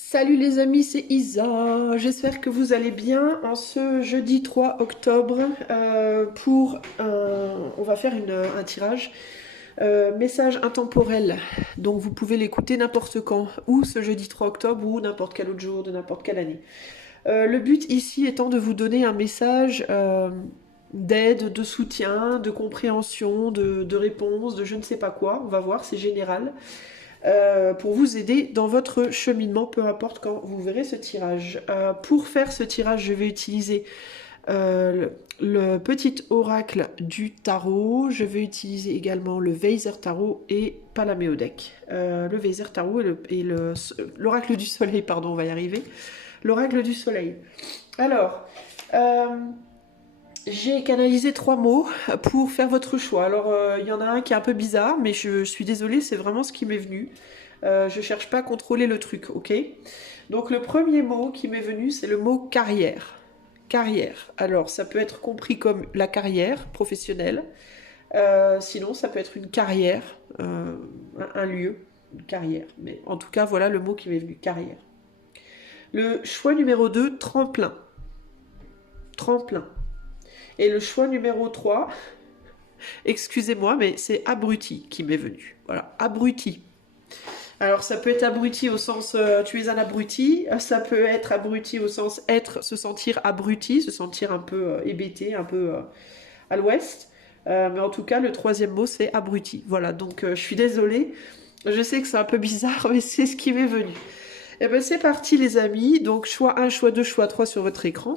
Salut les amis, c'est Isa. J'espère que vous allez bien en ce jeudi 3 octobre on va faire un tirage message intemporel. Donc vous pouvez l'écouter n'importe quand, ou ce jeudi 3 octobre ou n'importe quel autre jour de n'importe quelle année. Le but ici étant de vous donner un message d'aide, de soutien, de compréhension, de réponse, de je ne sais pas quoi. On va voir, c'est général. Pour vous aider dans votre cheminement, peu importe quand vous verrez ce tirage. Pour faire ce tirage, je vais utiliser le petit oracle du tarot. Je vais utiliser également le Weiser Tarot et Palameo Deck. Le Weiser Tarot et l'oracle du soleil, pardon, on va y arriver. L'oracle du soleil. Alors, j'ai canalisé 3 mots pour faire votre choix. Alors, il y en a un qui est un peu bizarre, mais je suis désolée, c'est vraiment ce qui m'est venu. Je cherche pas à contrôler le truc, ok? Donc, le premier mot qui m'est venu, c'est le mot carrière. Carrière. Alors, ça peut être compris comme la carrière professionnelle. Sinon, ça peut être une carrière, un lieu, une carrière. Mais en tout cas, voilà le mot qui m'est venu, carrière. Le choix numéro 2, tremplin. Tremplin. Et le choix numéro 3, excusez-moi, mais c'est abruti qui m'est venu. Voilà, abruti. Alors ça peut être abruti au sens tu es un abruti, ça peut être abruti au sens être, se sentir abruti, se sentir un peu hébété, un peu à l'ouest. Mais en tout cas, le troisième mot, c'est abruti. Voilà, donc je suis désolée. Je sais que c'est un peu bizarre, mais c'est ce qui m'est venu. Et bien c'est parti les amis. Donc choix 1, choix 2, choix 3 sur votre écran.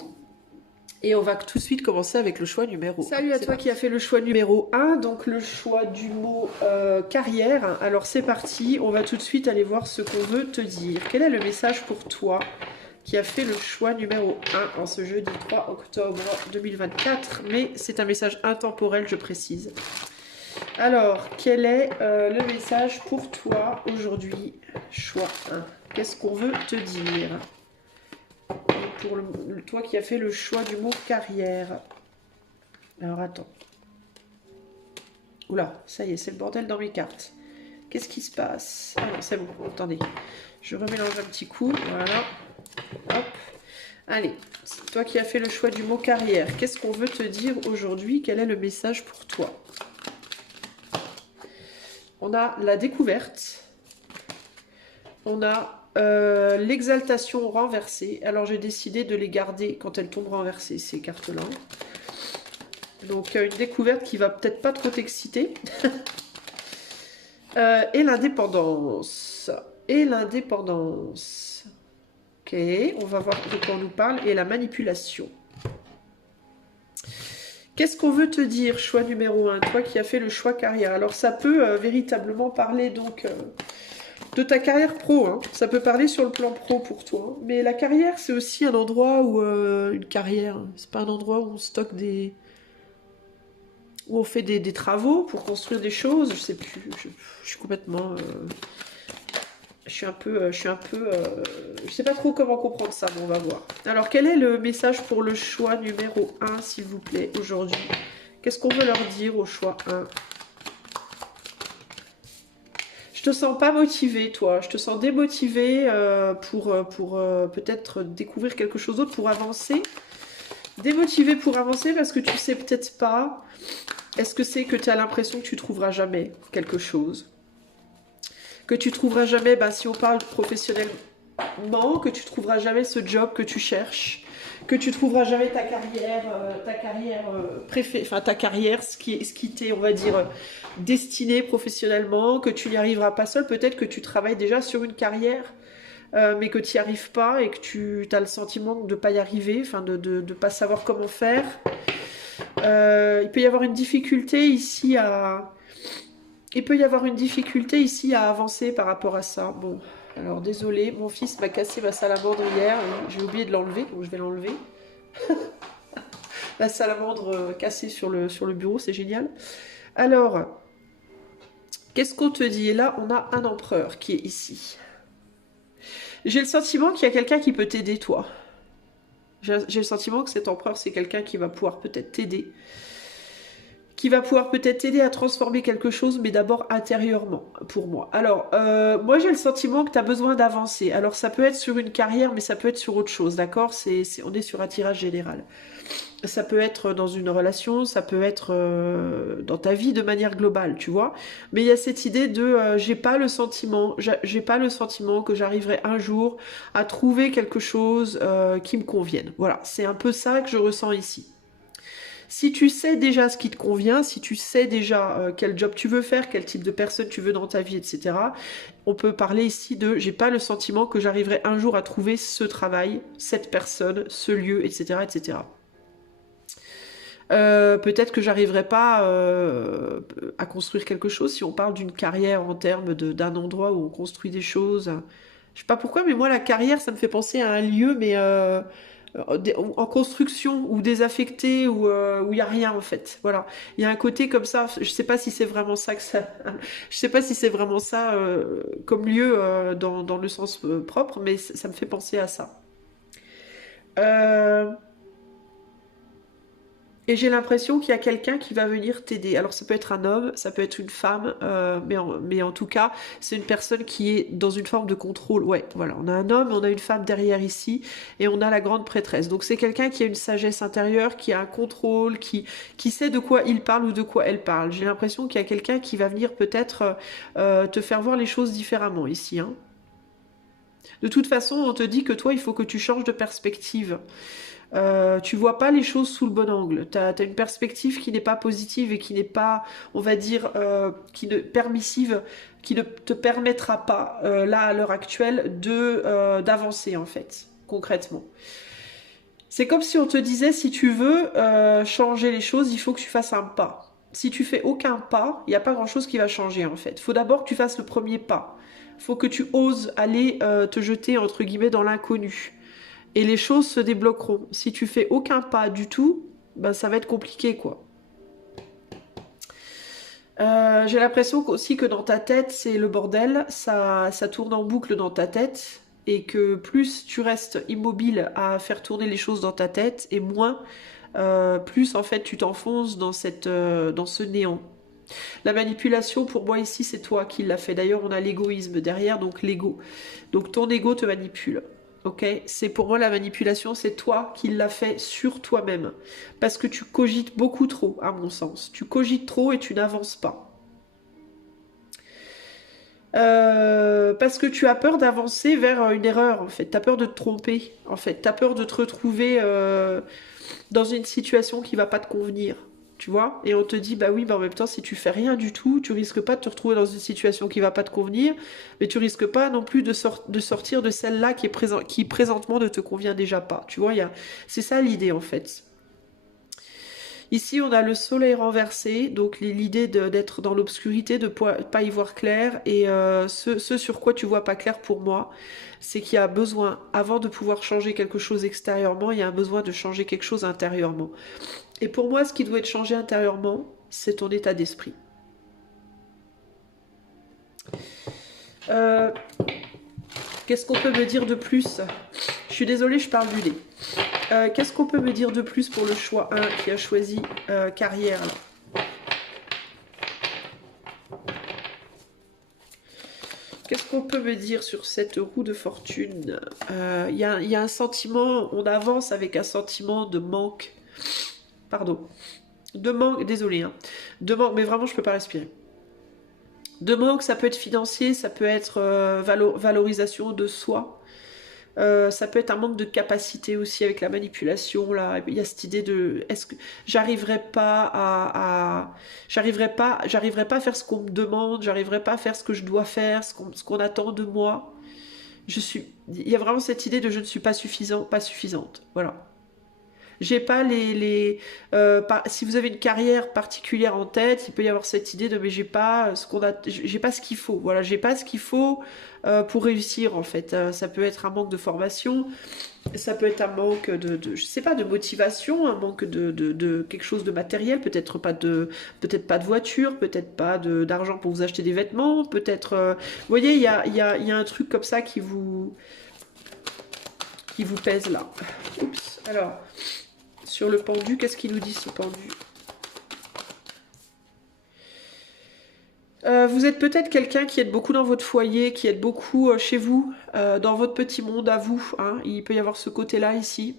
Et on va tout de suite commencer avec le choix numéro 1. Salut à toi qui a fait le choix numéro 1, donc le choix du mot carrière. Alors c'est parti, on va tout de suite aller voir ce qu'on veut te dire. Quel est le message pour toi qui a fait le choix numéro 1 en ce jeudi 3 octobre 2024? Mais c'est un message intemporel, je précise. Alors, quel est le message pour toi aujourd'hui? Choix 1. Qu'est-ce qu'on veut te dire? Pour toi qui as fait le choix du mot carrière. Alors attends. Oula, ça y est, c'est le bordel dans mes cartes. Qu'est-ce qui se passe? Ah non, c'est bon, attendez. Je remélange un petit coup, voilà. Hop. Allez, c'est toi qui as fait le choix du mot carrière. Qu'est-ce qu'on veut te dire aujourd'hui? Quel est le message pour toi? On a la découverte. On a l'exaltation renversée. Alors j'ai décidé de les garder quand elles tombent renversées, ces cartes-là. Donc une découverte qui va peut-être pas trop t'exciter. Et l'indépendance. Et l'indépendance. Ok, on va voir de quoi on nous parle. Et la manipulation. Qu'est-ce qu'on veut te dire, choix numéro 1, toi qui as fait le choix carrière? Alors ça peut véritablement parler donc... de ta carrière pro, hein. Ça peut parler sur le plan pro pour toi. Mais la carrière, c'est aussi un endroit où... une carrière, c'est pas un endroit où on stocke des... où on fait des travaux pour construire des choses. Je sais plus, je suis complètement... je sais pas trop comment comprendre ça, mais on va voir. Alors, quel est le message pour le choix numéro 1, s'il vous plaît, aujourd'hui? Qu'est-ce qu'on veut leur dire au choix 1? Je te sens pas motivé, toi. Je te sens démotivé pour peut-être découvrir quelque chose d'autre, pour avancer. Démotivé pour avancer parce que tu sais peut-être pas. Est-ce que c'est que tu as l'impression que tu trouveras jamais quelque chose? Que tu trouveras jamais, si on parle professionnellement, que tu trouveras jamais ce job que tu cherches, que tu trouveras jamais ta carrière ta carrière, ce qui t'est, on va dire, destiné professionnellement, que tu n'y arriveras pas seul. Peut-être que tu travailles déjà sur une carrière, mais que tu n'y arrives pas et que tu as le sentiment de ne pas y arriver, de ne pas savoir comment faire. Il peut y avoir une difficulté ici à... Il peut y avoir une difficulté ici à avancer par rapport à ça. Bon, alors désolé, mon fils m'a cassé ma salamandre hier, j'ai oublié de l'enlever, donc je vais l'enlever. La salamandre cassée sur le bureau, c'est génial. Alors, qu'est-ce qu'on te dit? Et là, on a un empereur qui est ici. J'ai le sentiment qu'il y a quelqu'un qui peut t'aider, toi. J'ai le sentiment que cet empereur, c'est quelqu'un qui va pouvoir peut-être t'aider, qui va pouvoir peut-être t'aider à transformer quelque chose, mais d'abord intérieurement, pour moi. Alors, moi j'ai le sentiment que tu as besoin d'avancer. Alors ça peut être sur une carrière, mais ça peut être sur autre chose, d'accord? On est sur un tirage général. Ça peut être dans une relation, ça peut être dans ta vie de manière globale, tu vois. Mais il y a cette idée de j'ai pas le sentiment que j'arriverai un jour à trouver quelque chose qui me convienne. Voilà, c'est un peu ça que je ressens ici. Si tu sais déjà ce qui te convient, si tu sais déjà quel job tu veux faire, quel type de personne tu veux dans ta vie, etc., on peut parler ici de j'ai pas le sentiment que j'arriverai un jour à trouver ce travail, cette personne, ce lieu, etc., etc. Peut-être que j'arriverai pas à construire quelque chose si on parle d'une carrière en termes d'un endroit où on construit des choses. Je sais pas pourquoi, mais moi la carrière, ça me fait penser à un lieu, mais en construction ou désaffecté où il y a rien en fait. Voilà, il y a un côté comme ça. Je sais pas si c'est vraiment ça que ça. Je sais pas si c'est vraiment ça comme lieu dans le sens propre, mais ça me fait penser à ça. Euh, Et j'ai l'impression qu'il y a quelqu'un qui va venir t'aider. Alors ça peut être un homme, ça peut être une femme, mais en tout cas, c'est une personne qui est dans une forme de contrôle. Ouais, voilà, on a un homme, on a une femme derrière ici, et on a la grande prêtresse. Donc c'est quelqu'un qui a une sagesse intérieure, qui a un contrôle, qui sait de quoi il parle ou de quoi elle parle. J'ai l'impression qu'il y a quelqu'un qui va venir peut-être te faire voir les choses différemment ici, hein. De toute façon, on te dit que toi, il faut que tu changes de perspective. Tu vois pas les choses sous le bon angle. Tu as une perspective qui n'est pas positive et qui n'est pas, on va dire, qui ne permissive, qui ne te permettra pas, là, à l'heure actuelle, d'avancer, en fait, concrètement. C'est comme si on te disait, si tu veux changer les choses, il faut que tu fasses un pas. Si tu fais aucun pas, il n'y a pas grand-chose qui va changer, en fait. Il faut d'abord que tu fasses le premier pas. Il faut que tu oses aller te jeter, entre guillemets, dans l'inconnu. Et les choses se débloqueront. Si tu fais aucun pas du tout, ben ça va être compliqué, quoi. J'ai l'impression aussi que dans ta tête, c'est le bordel. Ça tourne en boucle dans ta tête. Et que plus tu restes immobile à faire tourner les choses dans ta tête, et moins, plus en fait tu t'enfonces dans dans ce néant. La manipulation, pour moi ici, c'est toi qui l'as fait. D'ailleurs, on a l'égoïsme derrière, donc l'ego. Donc ton ego te manipule. Ok, c'est pour moi la manipulation, c'est toi qui l'as fait sur toi-même. Parce que tu cogites beaucoup trop, à mon sens. Tu cogites trop et tu n'avances pas. Parce que tu as peur d'avancer vers une erreur, en fait. Tu as peur de te tromper, en fait. Tu as peur de te retrouver dans une situation qui va pas te convenir. Tu vois? Et on te dit, bah oui, mais en même temps, si tu fais rien du tout, tu risques pas de te retrouver dans une situation qui va pas te convenir, mais tu risques pas non plus de sortir de celle-là qui présentement ne te convient déjà pas. Tu vois, c'est ça l'idée en fait. Ici, on a le soleil renversé, donc l'idée d'être dans l'obscurité, de ne pas y voir clair. Et ce sur quoi tu vois pas clair pour moi, c'est qu'il y a besoin, avant de pouvoir changer quelque chose extérieurement, il y a un besoin de changer quelque chose intérieurement. Et pour moi, ce qui doit être changé intérieurement, c'est ton état d'esprit. Euh, Qu'est-ce qu'on peut me dire de plus? Je suis désolée, je parle du nez. Qu'est-ce qu'on peut me dire de plus pour le choix 1 qui a choisi carrière là? Qu'est-ce qu'on peut me dire sur cette roue de fortune? Il y a un sentiment, on avance avec un sentiment de manque. Pardon. De manque, désolé, hein. De manque, mais vraiment, je peux pas respirer. De manque, ça peut être financier, ça peut être valorisation de soi. Ça peut être un manque de capacité aussi avec la manipulation. Là, il y a cette idée de est-ce que j'arriverai pas j'arriverai pas à faire ce qu'on me demande, j'arriverai pas à faire ce que je dois faire, ce qu'on attend de moi. Il y a vraiment cette idée de je ne suis pas suffisant, pas suffisante. Voilà. J'ai pas si vous avez une carrière particulière en tête, il peut y avoir cette idée de mais j'ai pas ce qu'il faut. Voilà, j'ai pas ce qu'il faut pour réussir en fait. Ça peut être un manque de formation, ça peut être un manque je sais pas, de motivation, un manque de quelque chose de matériel, peut-être pas de voiture, peut-être pas d'argent pour vous acheter des vêtements, peut-être. Vous voyez, il y a un truc comme ça qui vous pèse là. Oups. Alors. Sur le pendu, qu'est-ce qu'il nous dit ce pendu? Vous êtes peut-être quelqu'un qui est beaucoup dans votre foyer, qui est beaucoup chez vous, dans votre petit monde à vous, hein. Il peut y avoir ce côté-là ici.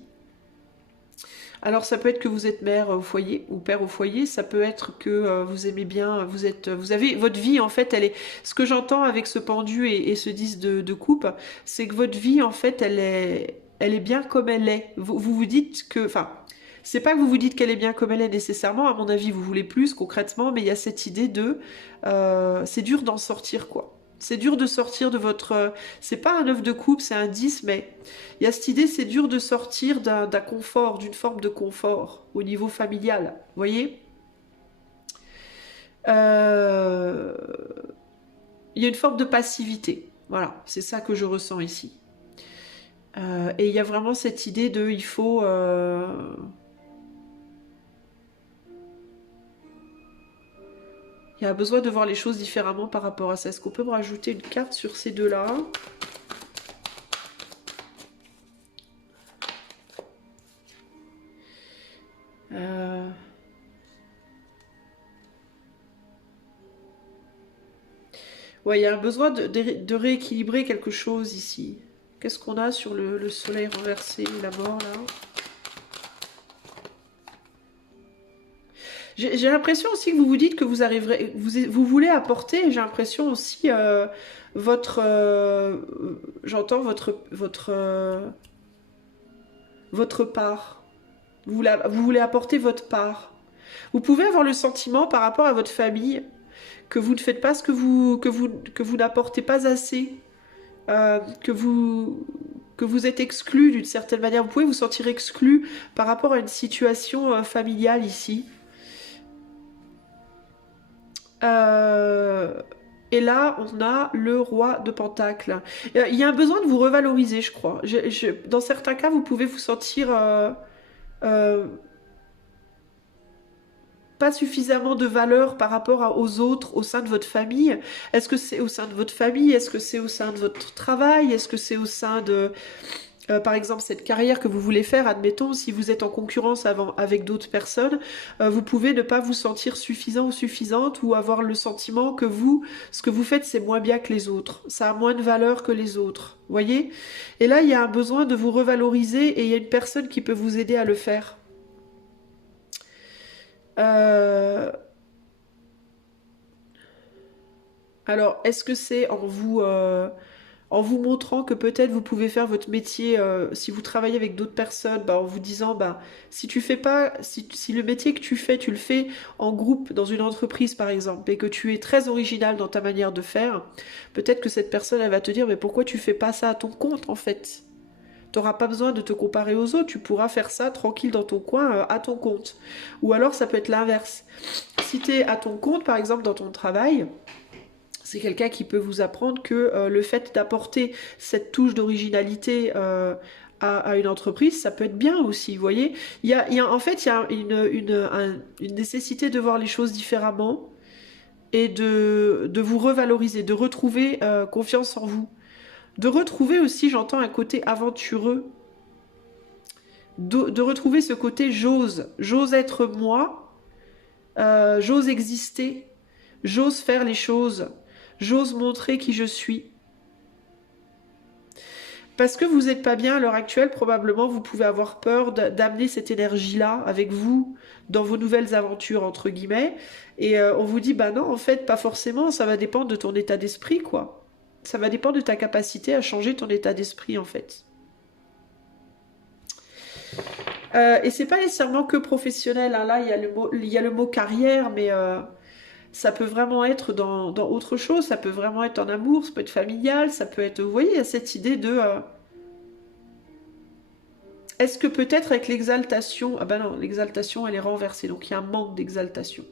Alors ça peut être que vous êtes mère au foyer ou père au foyer, ça peut être que vous aimez bien, vous avez votre vie en fait, elle est. Ce que j'entends avec ce pendu et ce 10 de coupe, c'est que votre vie en fait, elle est bien comme elle est. Vous vous dites que, enfin, c'est pas que vous vous dites qu'elle est bien comme elle est nécessairement. À mon avis, vous voulez plus concrètement, mais il y a cette idée de, c'est dur d'en sortir quoi. C'est dur de sortir de votre. C'est pas un 9 de coupe, c'est un 10, mais il y a cette idée, c'est dur de sortir d'un confort, d'une forme de confort au niveau familial. Vous voyez. Euh, Il y a une forme de passivité. Voilà, c'est ça que je ressens ici. Et il y a vraiment cette idée de, il faut. Il y a besoin de voir les choses différemment par rapport à ça. Est-ce qu'on peut me rajouter une carte sur ces deux-là? euh... Ouais, il y a un besoin de rééquilibrer quelque chose ici. Qu'est-ce qu'on a sur le soleil renversé, la mort là? J'ai l'impression aussi que vous vous dites que vous arriverez, vous voulez apporter, j'ai l'impression aussi votre, j'entends votre part. Vous voulez apporter votre part. Vous pouvez avoir le sentiment par rapport à votre famille que vous ne faites pas ce que vous n'apportez pas assez, euh, que vous que vous êtes exclu d'une certaine manière. Vous pouvez vous sentir exclu par rapport à une situation familiale ici. Euh, et là, on a le roi de Pentacle. Il y a un besoin de vous revaloriser, je crois. Dans certains cas, vous pouvez vous sentir euh, pas suffisamment de valeur par rapport aux autres au sein de votre famille. Est-ce que c'est au sein de votre famille? Est-ce que c'est au sein de votre travail? Est-ce que c'est au sein de, par exemple, cette carrière que vous voulez faire? Admettons, si vous êtes en concurrence avec d'autres personnes, vous pouvez ne pas vous sentir suffisant ou suffisante ou avoir le sentiment que vous, ce que vous faites, c'est moins bien que les autres. Ça a moins de valeur que les autres. Voyez? Et là, il y a un besoin de vous revaloriser et il y a une personne qui peut vous aider à le faire. Euh, Alors, est-ce que c'est en vous montrant que peut-être vous pouvez faire votre métier, si vous travaillez avec d'autres personnes, bah, en vous disant, bah, si tu fais pas, si le métier que tu fais, tu le fais en groupe dans une entreprise par exemple, et que tu es très original dans ta manière de faire, peut-être que cette personne, elle va te dire, mais pourquoi tu fais pas ça à ton compte en fait? T'auras pas besoin de te comparer aux autres, tu pourras faire ça tranquille dans ton coin, à ton compte. Ou alors ça peut être l'inverse. Si tu es à ton compte, par exemple, dans ton travail, c'est quelqu'un qui peut vous apprendre que le fait d'apporter cette touche d'originalité à une entreprise, ça peut être bien aussi, vous voyez. En fait, il y a une nécessité de voir les choses différemment et de vous revaloriser, de retrouver confiance en vous. De retrouver aussi, j'entends, un côté aventureux, de retrouver ce côté j'ose être moi, j'ose exister, j'ose faire les choses, j'ose montrer qui je suis. Parce que vous n'êtes pas bien à l'heure actuelle, probablement vous pouvez avoir peur d'amener cette énergie-là avec vous dans vos nouvelles aventures, entre guillemets. Et on vous dit, bah non, en fait, pas forcément, ça va dépendre de ton état d'esprit, quoi. Ça va dépendre de ta capacité à changer ton état d'esprit, en fait. Et c'est pas nécessairement que professionnel, hein. Là, il y a le mot carrière, mais ça peut vraiment être dans autre chose, ça peut vraiment être en amour, ça peut être familial, ça peut être... Vous voyez, il y a cette idée de... est-ce que peut-être avec l'exaltation... Ah ben non, l'exaltation, elle est renversée, donc il y a un manque d'exaltation.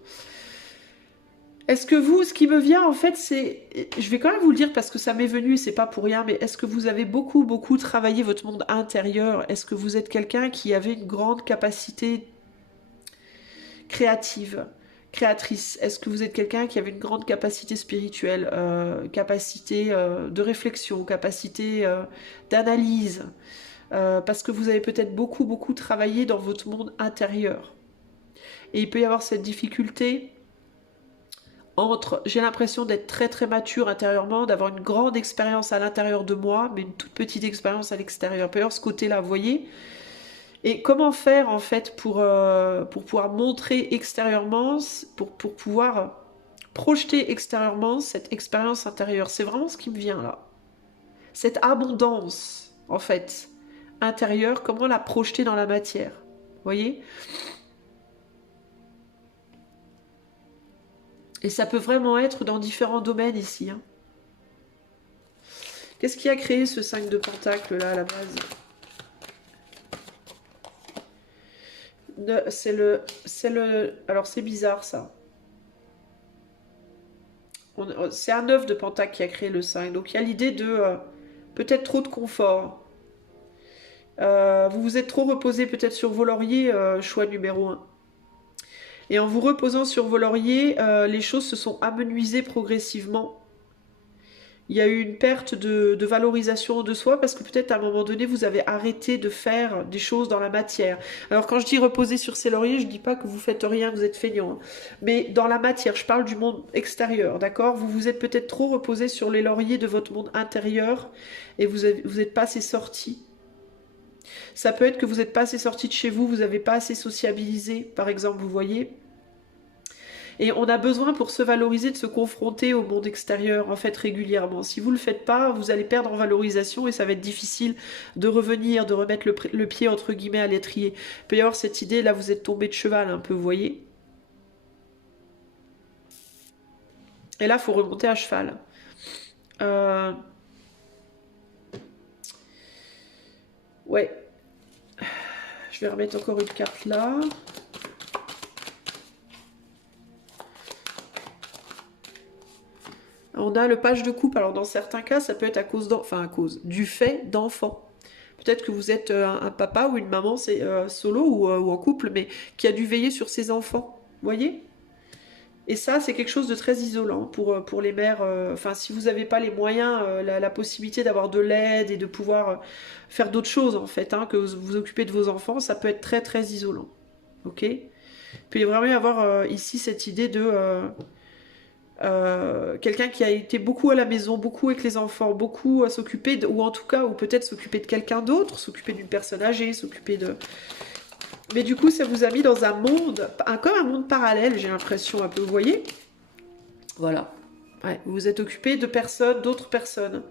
Est-ce que vous, ce qui me vient en fait, c'est... Je vais quand même vous le dire parce que ça m'est venu et c'est pas pour rien, mais est-ce que vous avez beaucoup, beaucoup travaillé votre monde intérieur? Est-ce que vous êtes quelqu'un qui avait une grande capacité créative, créatrice? Est-ce que vous êtes quelqu'un qui avait une grande capacité spirituelle, capacité de réflexion, capacité d'analyse? Parce que vous avez peut-être beaucoup, beaucoup travaillé dans votre monde intérieur. Et il peut y avoir cette difficulté entre j'ai l'impression d'être très très mature intérieurement, d'avoir une grande expérience à l'intérieur de moi, mais une toute petite expérience à l'extérieur. Il peut y avoir ce côté-là, vous voyez? Et comment faire en fait pour pouvoir montrer extérieurement, pour pouvoir projeter extérieurement cette expérience intérieure? C'est vraiment ce qui me vient là. Cette abondance en fait intérieure, comment la projeter dans la matière? Vous voyez? Et ça peut vraiment être dans différents domaines ici, hein. Qu'est-ce qui a créé ce 5 de Pentacle là à la base? Alors c'est bizarre ça. C'est un 9 de Pentacle qui a créé le 5. Donc il y a l'idée de peut-être trop de confort. Vous vous êtes trop reposé peut-être sur vos lauriers, choix numéro 1. Et en vous reposant sur vos lauriers, les choses se sont amenuisées progressivement. Il y a eu une perte de valorisation de soi parce que peut-être à un moment donné, vous avez arrêté de faire des choses dans la matière. Alors quand je dis reposer sur ses lauriers, je ne dis pas que vous faites rien, que vous êtes feignant, hein. Mais dans la matière, je parle du monde extérieur, d'accord? Vous vous êtes peut-être trop reposé sur les lauriers de votre monde intérieur et vous n'êtes pas assez sorti. Ça peut être que vous n'êtes pas assez sorti de chez vous, vous n'avez pas assez sociabilisé, par exemple, vous voyez. Et on a besoin pour se valoriser de se confronter au monde extérieur en fait régulièrement. Si vous ne le faites pas, vous allez perdre en valorisation et ça va être difficile de revenir, de remettre le pied entre guillemets à l'étrier. Il peut y avoir cette idée, là vous êtes tombé de cheval un peu, vous voyez. Et là il faut remonter à cheval. Ouais. Je vais remettre encore une carte là. On a le page de coupe. Alors dans certains cas, ça peut être du fait d'enfants. Peut-être que vous êtes un papa ou une maman solo ou en couple, mais qui a dû veiller sur ses enfants. Vous voyez? Et ça, c'est quelque chose de très isolant pour les mères. Enfin, si vous n'avez pas les moyens, la possibilité d'avoir de l'aide et de pouvoir faire d'autres choses, en fait, hein, que vous occupez de vos enfants, ça peut être très très isolant. Ok? Il peut y vraiment y avoir ici cette idée de quelqu'un qui a été beaucoup à la maison, beaucoup avec les enfants, beaucoup à s'occuper, ou en tout cas, ou peut-être s'occuper de quelqu'un d'autre, s'occuper d'une personne âgée, s'occuper de... Mais du coup, ça vous a mis dans un monde, comme un monde parallèle, j'ai l'impression un peu, vous voyez? Voilà. Ouais, vous vous êtes occupé de personnes, d'autres personnes.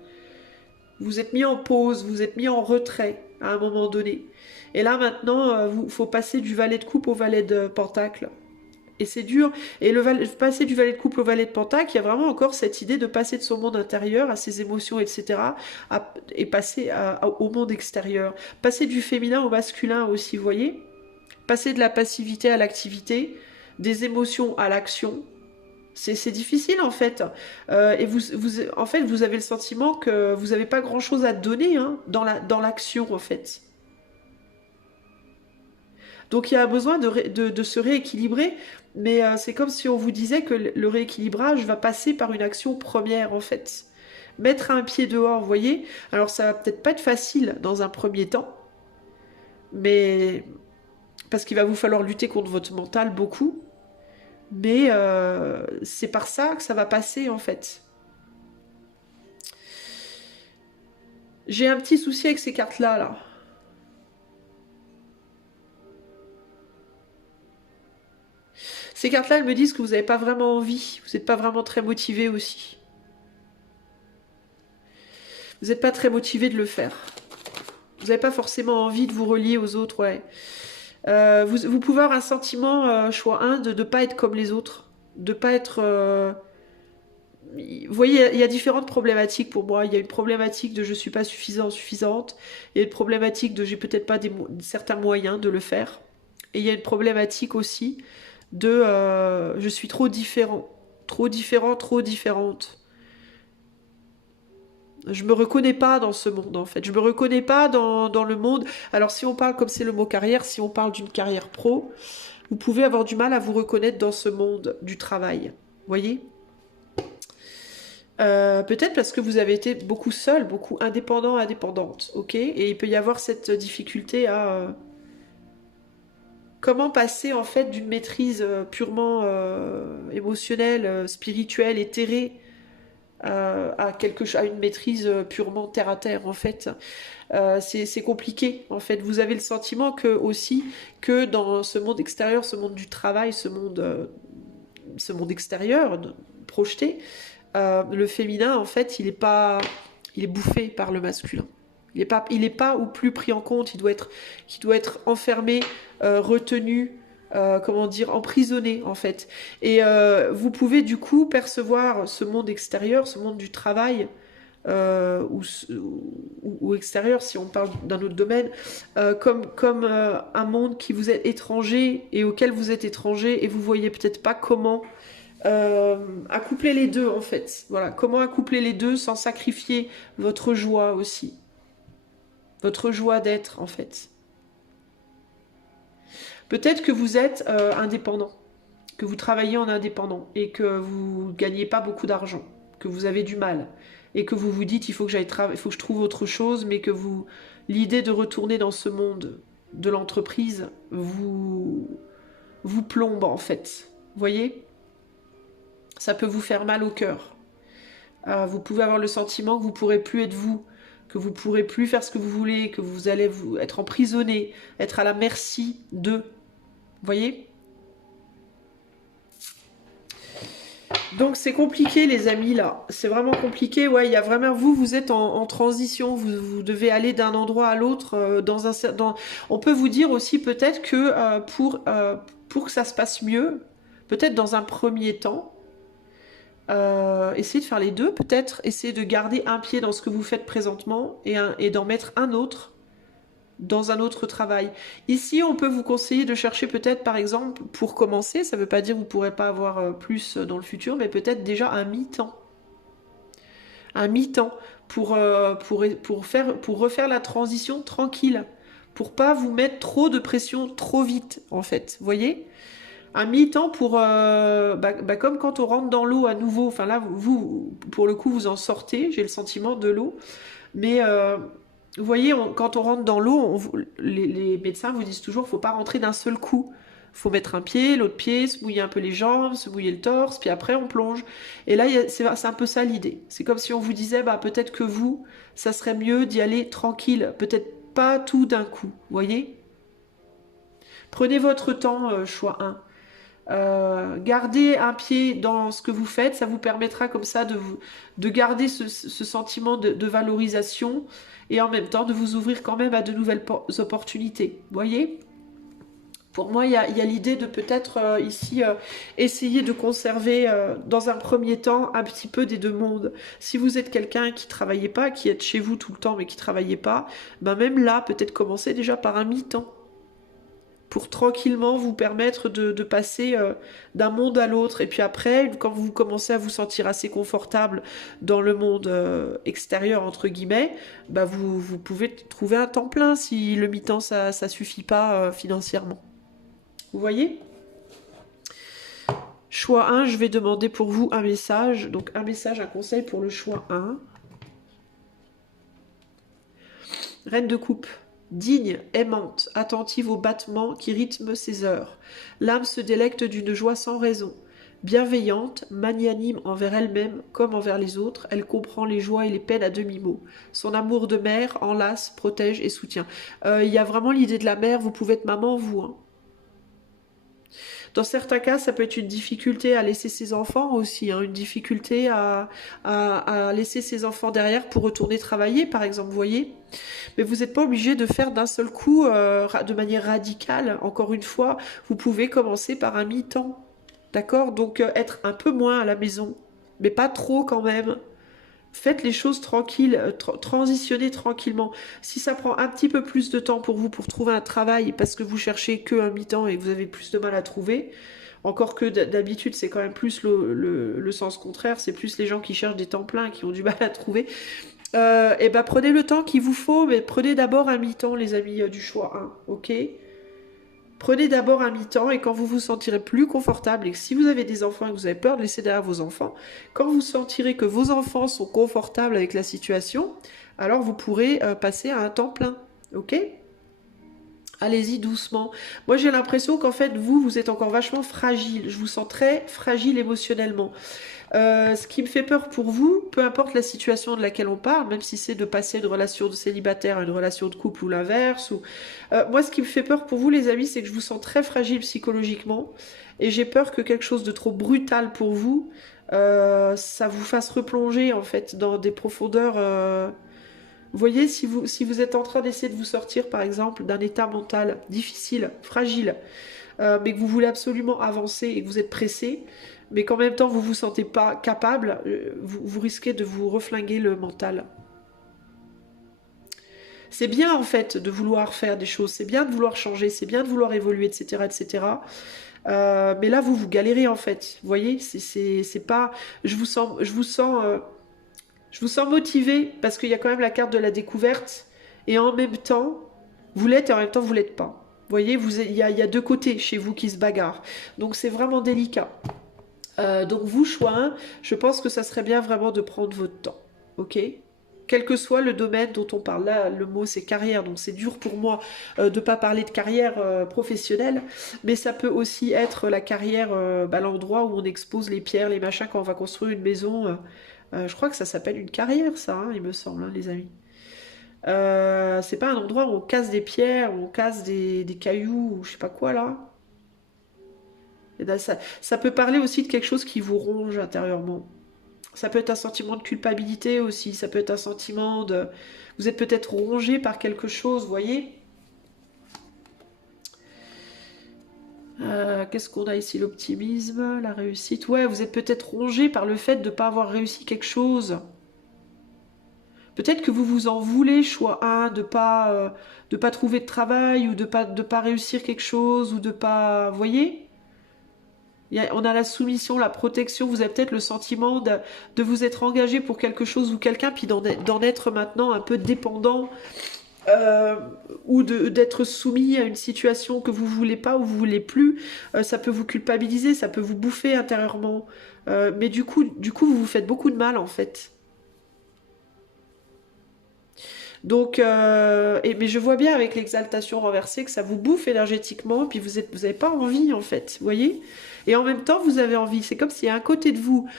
Vous êtes mis en pause, vous êtes mis en retrait à un moment donné. Et là, maintenant, il faut passer du valet de coupe au valet de pentacle. Et c'est dur. Et passer du valet de couple au valet de pentacle, il y a vraiment encore cette idée de passer de son monde intérieur à ses émotions, etc. Et passer au monde extérieur. Passer du féminin au masculin aussi, vous voyez? Passer de la passivité à l'activité, des émotions à l'action. C'est difficile en fait. Et en fait, vous avez le sentiment que vous n'avez pas grand-chose à donner hein, dans l'action en fait. Donc il y a besoin de se rééquilibrer, mais c'est comme si on vous disait que le rééquilibrage va passer par une action première en fait. Mettre un pied dehors, vous voyez. Alors ça va peut-être pas être facile dans un premier temps, mais parce qu'il va vous falloir lutter contre votre mental beaucoup, mais c'est par ça que ça va passer en fait. J'ai un petit souci avec ces cartes-là, là. Ces cartes-là, elles me disent que vous n'avez pas vraiment envie, vous n'êtes pas vraiment très motivé aussi. Vous n'êtes pas très motivé de le faire. Vous n'avez pas forcément envie de vous relier aux autres, ouais. Vous pouvez avoir un sentiment, choix 1, de ne pas être comme les autres. De pas être... Vous voyez, il y a différentes problématiques pour moi. Il y a une problématique de je suis pas suffisant, suffisante. Il y a une problématique de j'ai peut-être pas certains moyens de le faire. Et il y a une problématique aussi de je suis trop différent. Trop différent, trop différente. Je me reconnais pas dans ce monde en fait. Je me reconnais pas dans le monde. Alors si on parle, comme c'est le mot carrière, si on parle d'une carrière pro, vous pouvez avoir du mal à vous reconnaître dans ce monde du travail. Vous voyez? Peut-être parce que vous avez été beaucoup seul, beaucoup indépendant, indépendante, ok? Et il peut y avoir cette difficulté à comment passer en fait d'une maîtrise purement émotionnelle, spirituelle, éthérée, à une maîtrise purement terre à terre en fait. C'est compliqué en fait. Vous avez le sentiment que aussi que dans ce monde extérieur, ce monde du travail, ce monde extérieur projeté, le féminin en fait, il est bouffé par le masculin. Il est pas ou plus pris en compte. Il doit être enfermé, retenu. Comment dire, emprisonné en fait. Et vous pouvez du coup percevoir ce monde extérieur, ce monde du travail, ou extérieur si on parle d'un autre domaine, comme un monde qui vous est étranger et auquel vous êtes étranger et vous voyez peut-être pas comment accoupler les deux en fait. Voilà, comment accoupler les deux sans sacrifier votre joie aussi, votre joie d'être en fait. Peut-être que vous êtes indépendant, que vous travaillez en indépendant et que vous gagnez pas beaucoup d'argent, que vous avez du mal et que vous vous dites il faut que il faut que je trouve autre chose, mais que l'idée de retourner dans ce monde de l'entreprise vous plombe en fait. Vous voyez, ça peut vous faire mal au cœur. Vous pouvez avoir le sentiment que vous pourrez plus être vous, que vous pourrez plus faire ce que vous voulez, que vous allez être emprisonné, être à la merci d'eux. Vous voyez? Donc c'est compliqué les amis là, c'est vraiment compliqué, ouais, il y a vraiment, vous êtes en transition, vous devez aller d'un endroit à l'autre, on peut vous dire aussi peut-être que pour que ça se passe mieux, peut-être dans un premier temps, essayez de faire les deux, peut-être, essayez de garder un pied dans ce que vous faites présentement et d'en mettre un autre dans un autre travail. Ici, on peut vous conseiller de chercher peut-être, par exemple, pour commencer, ça ne veut pas dire que vous ne pourrez pas avoir plus dans le futur, mais peut-être déjà un mi-temps. Un mi-temps pour refaire la transition tranquille, pour pas vous mettre trop de pression trop vite, en fait. Vous voyez ? Un mi-temps pour... comme quand on rentre dans l'eau à nouveau, enfin là, vous, pour le coup, vous en sortez, j'ai le sentiment de l'eau, mais... vous voyez, quand on rentre dans l'eau, les médecins vous disent toujours, il ne faut pas rentrer d'un seul coup. Il faut mettre un pied, l'autre pied, se mouiller un peu les jambes, se mouiller le torse, puis après on plonge. Et là, c'est un peu ça l'idée. C'est comme si on vous disait, peut-être que vous, ça serait mieux d'y aller tranquille, peut-être pas tout d'un coup. Vous voyez ? Prenez votre temps, choix 1. Gardez un pied dans ce que vous faites, ça vous permettra comme ça de garder ce sentiment de valorisation et en même temps de vous ouvrir quand même à de nouvelles opportunités. Vous voyez ? Pour moi, il y a l'idée de peut-être ici essayer de conserver dans un premier temps un petit peu des deux mondes. Si vous êtes quelqu'un qui ne travaillait pas, qui est chez vous tout le temps mais qui ne travaillait pas, même là, peut-être commencer déjà par un mi-temps, pour tranquillement vous permettre de passer d'un monde à l'autre. Et puis après, quand vous commencez à vous sentir assez confortable dans le monde extérieur, entre guillemets, vous pouvez trouver un temps plein si le mi-temps, ça suffit pas financièrement. Vous voyez ? Choix 1, je vais demander pour vous un message. Donc un message, un conseil pour le choix 1. Reine de coupe. Digne, aimante, attentive aux battements qui rythment ses heures. L'âme se délecte d'une joie sans raison. Bienveillante, magnanime envers elle-même comme envers les autres, elle comprend les joies et les peines à demi-mot. Son amour de mère enlace, protège et soutient. Il y a vraiment l'idée de la mère, vous pouvez être maman, vous. Hein. Dans certains cas, ça peut être une difficulté à laisser ses enfants aussi, hein, une difficulté à laisser ses enfants derrière pour retourner travailler, par exemple, vous voyez. Mais vous n'êtes pas obligé de faire d'un seul coup, de manière radicale. Encore une fois, vous pouvez commencer par un mi-temps, d'accord ? Donc, être un peu moins à la maison, mais pas trop quand même. Faites les choses tranquilles, transitionnez tranquillement. Si ça prend un petit peu plus de temps pour vous pour trouver un travail parce que vous cherchez que un mi-temps et que vous avez plus de mal à trouver, encore que d'habitude c'est quand même plus le sens contraire, c'est plus les gens qui cherchent des temps pleins qui ont du mal à trouver, prenez le temps qu'il vous faut, mais prenez d'abord un mi-temps les amis du choix 1, ok ? Prenez d'abord un mi-temps et quand vous vous sentirez plus confortable et que si vous avez des enfants et que vous avez peur de laisser derrière vos enfants, quand vous sentirez que vos enfants sont confortables avec la situation, alors vous pourrez passer à un temps plein, ok ? Allez-y doucement. Moi, j'ai l'impression qu'en fait, vous êtes encore vachement fragile. Je vous sens très fragile émotionnellement. Ce qui me fait peur pour vous, peu importe la situation de laquelle on parle, même si c'est de passer d'une relation de célibataire à une relation de couple ou l'inverse, moi, ce qui me fait peur pour vous, les amis, c'est que je vous sens très fragile psychologiquement et j'ai peur que quelque chose de trop brutal pour vous, ça vous fasse replonger en fait dans des profondeurs. Vous voyez, si vous êtes en train d'essayer de vous sortir, par exemple, d'un état mental difficile, fragile, mais que vous voulez absolument avancer et que vous êtes pressé, mais qu'en même temps vous vous sentez pas capable, vous risquez de vous reflinguer le mental. C'est bien en fait de vouloir faire des choses, c'est bien de vouloir changer, c'est bien de vouloir évoluer, etc., etc. Mais là vous galérez en fait. Vous voyez, c'est pas. Je vous sens motivé parce qu'il y a quand même la carte de la découverte et en même temps vous l'êtes et en même temps vous l'êtes pas. Vous voyez, il y a deux côtés chez vous qui se bagarrent. Donc c'est vraiment délicat. Donc vous, choix 1, je pense que ça serait bien vraiment de prendre votre temps. Ok? Quel que soit le domaine dont on parle. Là, le mot c'est carrière, donc c'est dur pour moi de ne pas parler de carrière professionnelle, mais ça peut aussi être la carrière, l'endroit où on expose les pierres, les machins quand on va construire une maison. Je crois que ça s'appelle une carrière, ça, hein, il me semble, hein, les amis. C'est pas un endroit où on casse des pierres, où on casse des cailloux, ou je sais pas quoi là. Et là, ça peut parler aussi de quelque chose qui vous ronge intérieurement. Ça peut être un sentiment de culpabilité aussi, ça peut être un sentiment de... Vous êtes peut-être rongé par quelque chose, vous voyez. Qu'est-ce qu'on a ici? L'optimisme, la réussite. Ouais, vous êtes peut-être rongé par le fait de ne pas avoir réussi quelque chose. Peut-être que vous vous en voulez, choix 1, de pas trouver de travail ou de pas réussir quelque chose ou de pas... Vous voyez? On a la soumission, la protection, vous avez peut-être le sentiment de vous être engagé pour quelque chose ou quelqu'un, puis d'en être maintenant un peu dépendant euh, ou d'être soumis à une situation que vous voulez pas ou vous voulez plus. Ça peut vous culpabiliser, ça peut vous bouffer intérieurement. Mais du coup, vous vous faites beaucoup de mal en fait. Donc, mais je vois bien avec l'exaltation renversée que ça vous bouffe énergétiquement, puis vous avez pas envie en fait, vous voyez? Et en même temps, vous avez envie. C'est comme s'il y a un côté de vous,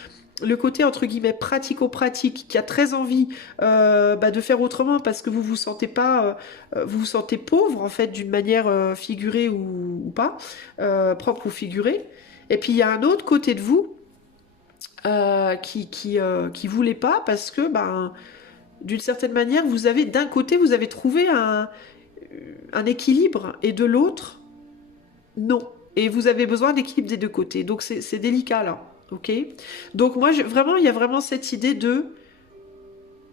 le côté entre guillemets pratico-pratique, qui a très envie de faire autrement parce que vous vous sentez pas, vous vous sentez pauvre en fait d'une manière figurée ou pas, propre ou figurée. Et puis il y a un autre côté de vous qui voulait pas parce que d'une certaine manière, d'un côté, vous avez trouvé un équilibre, et de l'autre, non. Et vous avez besoin d'équilibre des deux côtés. Donc c'est délicat là, ok? Donc moi, vraiment, il y a vraiment cette idée de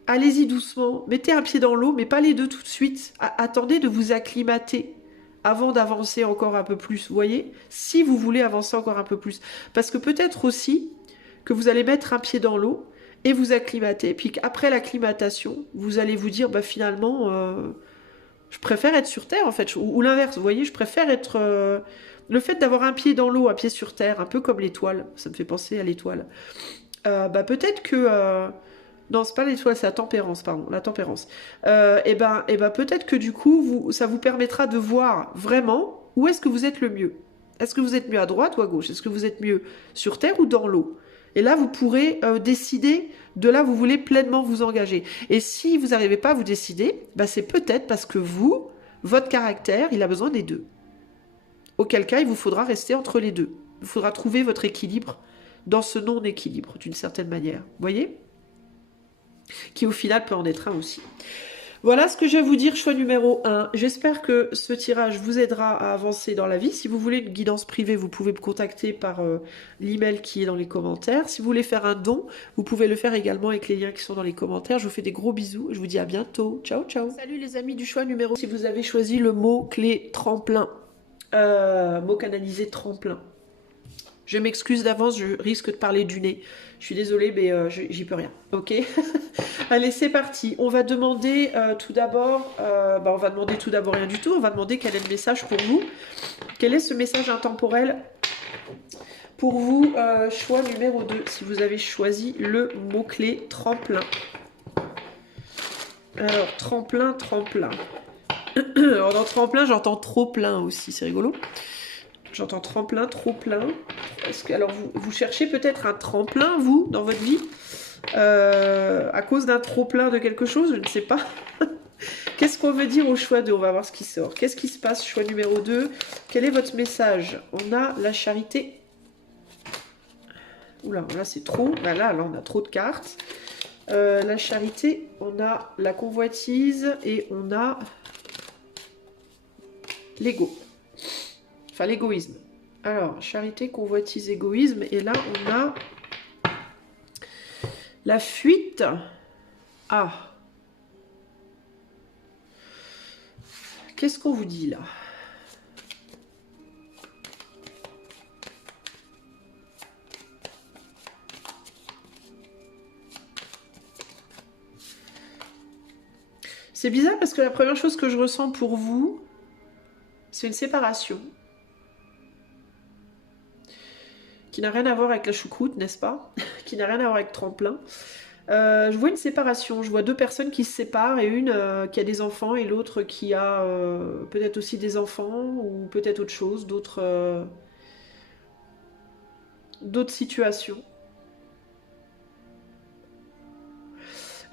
allez-y doucement, mettez un pied dans l'eau, mais pas les deux tout de suite. Attendez de vous acclimater avant d'avancer encore un peu plus, vous voyez? Si vous voulez avancer encore un peu plus. Parce que peut-être aussi que vous allez mettre un pied dans l'eau et vous acclimater, puis qu'après l'acclimatation, vous allez vous dire, finalement, je préfère être sur Terre, en fait, ou l'inverse, vous voyez, je préfère être... le fait d'avoir un pied dans l'eau, un pied sur Terre, un peu comme l'étoile, ça me fait penser à l'étoile, peut-être que... non, c'est pas l'étoile, c'est la tempérance, pardon, la tempérance. Peut-être que du coup, ça vous permettra de voir vraiment où est-ce que vous êtes le mieux. Est-ce que vous êtes mieux à droite ou à gauche? Est-ce que vous êtes mieux sur Terre ou dans l'eau? Et là, vous pourrez décider de là où vous voulez pleinement vous engager. Et si vous n'arrivez pas à vous décider, c'est peut-être parce que votre caractère, il a besoin des deux. Auquel cas, il vous faudra rester entre les deux. Il faudra trouver votre équilibre dans ce non-équilibre, d'une certaine manière. Vous voyez? Qui au final peut en être un aussi. Voilà ce que je vais vous dire, choix numéro 1. J'espère que ce tirage vous aidera à avancer dans la vie. Si vous voulez une guidance privée, vous pouvez me contacter par l'email qui est dans les commentaires. Si vous voulez faire un don, vous pouvez le faire également avec les liens qui sont dans les commentaires. Je vous fais des gros bisous. Je vous dis à bientôt. Ciao, ciao. Salut les amis du choix numéro 1. Si vous avez choisi le mot-clé tremplin, mot canalisé tremplin. Je m'excuse d'avance, je risque de parler du nez. Je suis désolée, mais j'y peux rien. Ok. Allez, c'est parti. On va demander tout d'abord... on va demander tout d'abord rien du tout. On va demander quel est le message pour vous. Quel est ce message intemporel pour vous, choix numéro 2, si vous avez choisi le mot-clé tremplin. Alors, tremplin, tremplin. Dans tremplin, j'entends trop plein aussi, c'est rigolo. J'entends tremplin, trop plein. Alors, vous cherchez peut-être un tremplin, vous, dans votre vie, à cause d'un trop plein de quelque chose, je ne sais pas. Qu'est-ce qu'on veut dire au choix 2? On va voir ce qui sort. Qu'est-ce qui se passe, choix numéro 2? Quel est votre message? On a la charité. Oula, là c'est trop. Là, on a trop de cartes. La charité, on a la convoitise et on a l'ego. Enfin, l'égoïsme. Alors, charité, convoitise, égoïsme. Et là, on a la fuite. Ah. Qu'est-ce qu'on vous dit là? C'est bizarre parce que la première chose que je ressens pour vous, c'est une séparation. Qui n'a rien à voir avec la choucroute, n'est-ce pas? Qui n'a rien à voir avec tremplin. Je vois une séparation, je vois deux personnes qui se séparent et une qui a des enfants et l'autre qui a peut-être aussi des enfants ou peut-être autre chose, d'autres situations.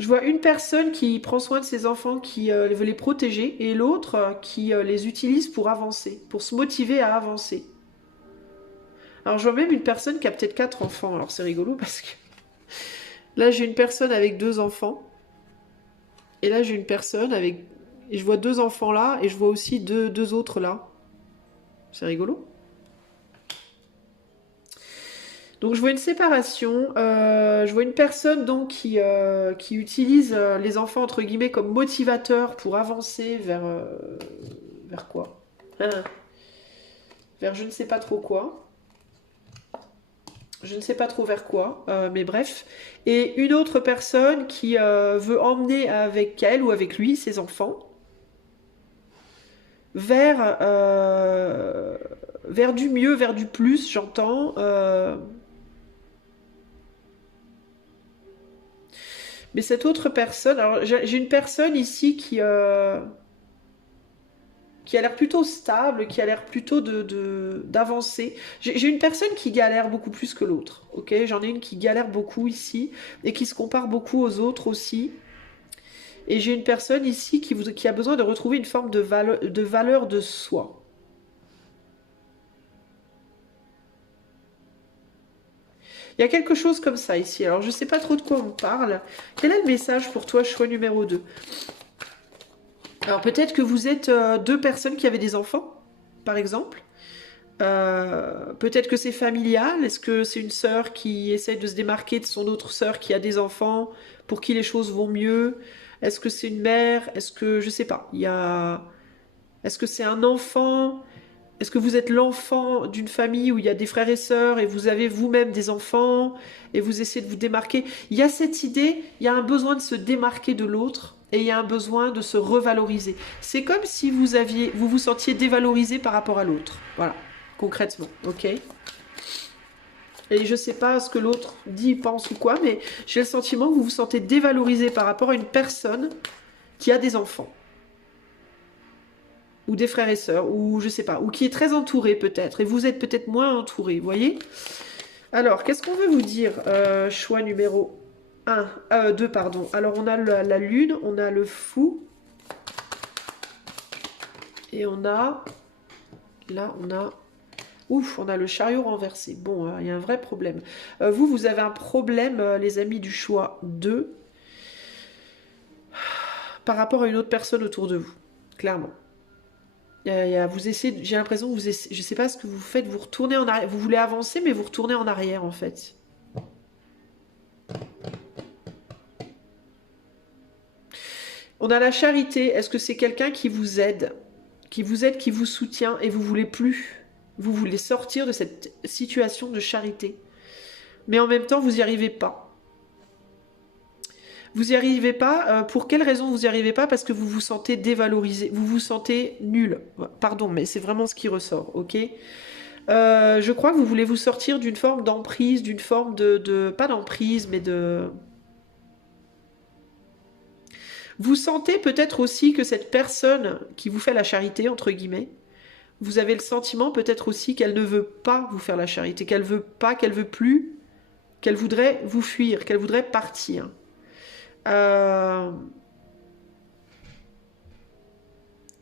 Je vois une personne qui prend soin de ses enfants, qui veut les protéger et l'autre qui les utilise pour avancer, pour se motiver à avancer. Alors je vois même une personne qui a peut-être 4 enfants, alors c'est rigolo parce que là j'ai une personne avec 2 enfants et là j'ai une personne avec... Et je vois 2 enfants là et je vois aussi deux autres là. C'est rigolo. Donc je vois une séparation, je vois une personne donc qui utilise les enfants entre guillemets comme motivateurs pour avancer vers quoi? Vers je ne sais pas trop quoi. Je ne sais pas trop vers quoi, mais bref. Et une autre personne qui veut emmener avec elle ou avec lui ses enfants vers du mieux, vers du plus, j'entends. Mais cette autre personne, alors j'ai une personne ici qui a l'air plutôt stable, qui a l'air plutôt d'avancer. J'ai une personne qui galère beaucoup plus que l'autre, ok? J'en ai une qui galère beaucoup ici et qui se compare beaucoup aux autres aussi. Et j'ai une personne ici qui a besoin de retrouver une forme de valeur de soi. Il y a quelque chose comme ça ici. Alors je ne sais pas trop de quoi on parle. Quel est le message pour toi, choix numéro 2? Alors peut-être que vous êtes 2 personnes qui avaient des enfants, par exemple. Peut-être que c'est familial. Est-ce que c'est une sœur qui essaie de se démarquer de son autre sœur qui a des enfants, pour qui les choses vont mieux? Est-ce que c'est une mère? Est-ce que... Je sais pas. Est-ce que c'est un enfant? Est-ce que vous êtes l'enfant d'une famille où il y a des frères et sœurs et vous avez vous-même des enfants et vous essayez de vous démarquer? Il y a cette idée, il y a un besoin de se démarquer de l'autre et il y a un besoin de se revaloriser. C'est comme si vous vous sentiez dévalorisé par rapport à l'autre. Voilà, concrètement, ok? Et je sais pas ce que l'autre dit, pense ou quoi, mais j'ai le sentiment que vous vous sentez dévalorisé par rapport à une personne qui a des enfants. Ou des frères et sœurs, ou je sais pas, ou qui est très entouré peut-être, et vous êtes peut-être moins entouré, vous voyez? Alors, qu'est-ce qu'on veut vous dire? Choix numéro 2, pardon. Alors, on a la lune, on a le fou, et on a... Là, on a... Ouf, on a le chariot renversé. Bon, il y a un vrai problème. Vous avez un problème, les amis du choix 2, par rapport à une autre personne autour de vous, clairement. Vous essayez, j'ai l'impression que je sais pas ce que vous faites, vous retournez en arrière, vous voulez avancer, mais vous retournez en arrière en fait. On a la charité. Est-ce que c'est quelqu'un qui vous aide, qui vous soutient et vous voulez plus? Vous voulez sortir de cette situation de charité. Mais en même temps, vous n'y arrivez pas. Vous n'y arrivez pas. Pour quelle raison vous n'y arrivez pas? Parce que vous vous sentez dévalorisé. Vous vous sentez nul. Pardon, mais c'est vraiment ce qui ressort, ok? Je crois que vous voulez vous sortir d'une forme d'emprise, d'une forme pas d'emprise, mais de... Vous sentez peut-être aussi que cette personne qui vous fait la charité, entre guillemets, vous avez le sentiment peut-être aussi qu'elle ne veut pas vous faire la charité, qu'elle veut pas, qu'elle veut plus, qu'elle voudrait vous fuir, qu'elle voudrait partir. Euh,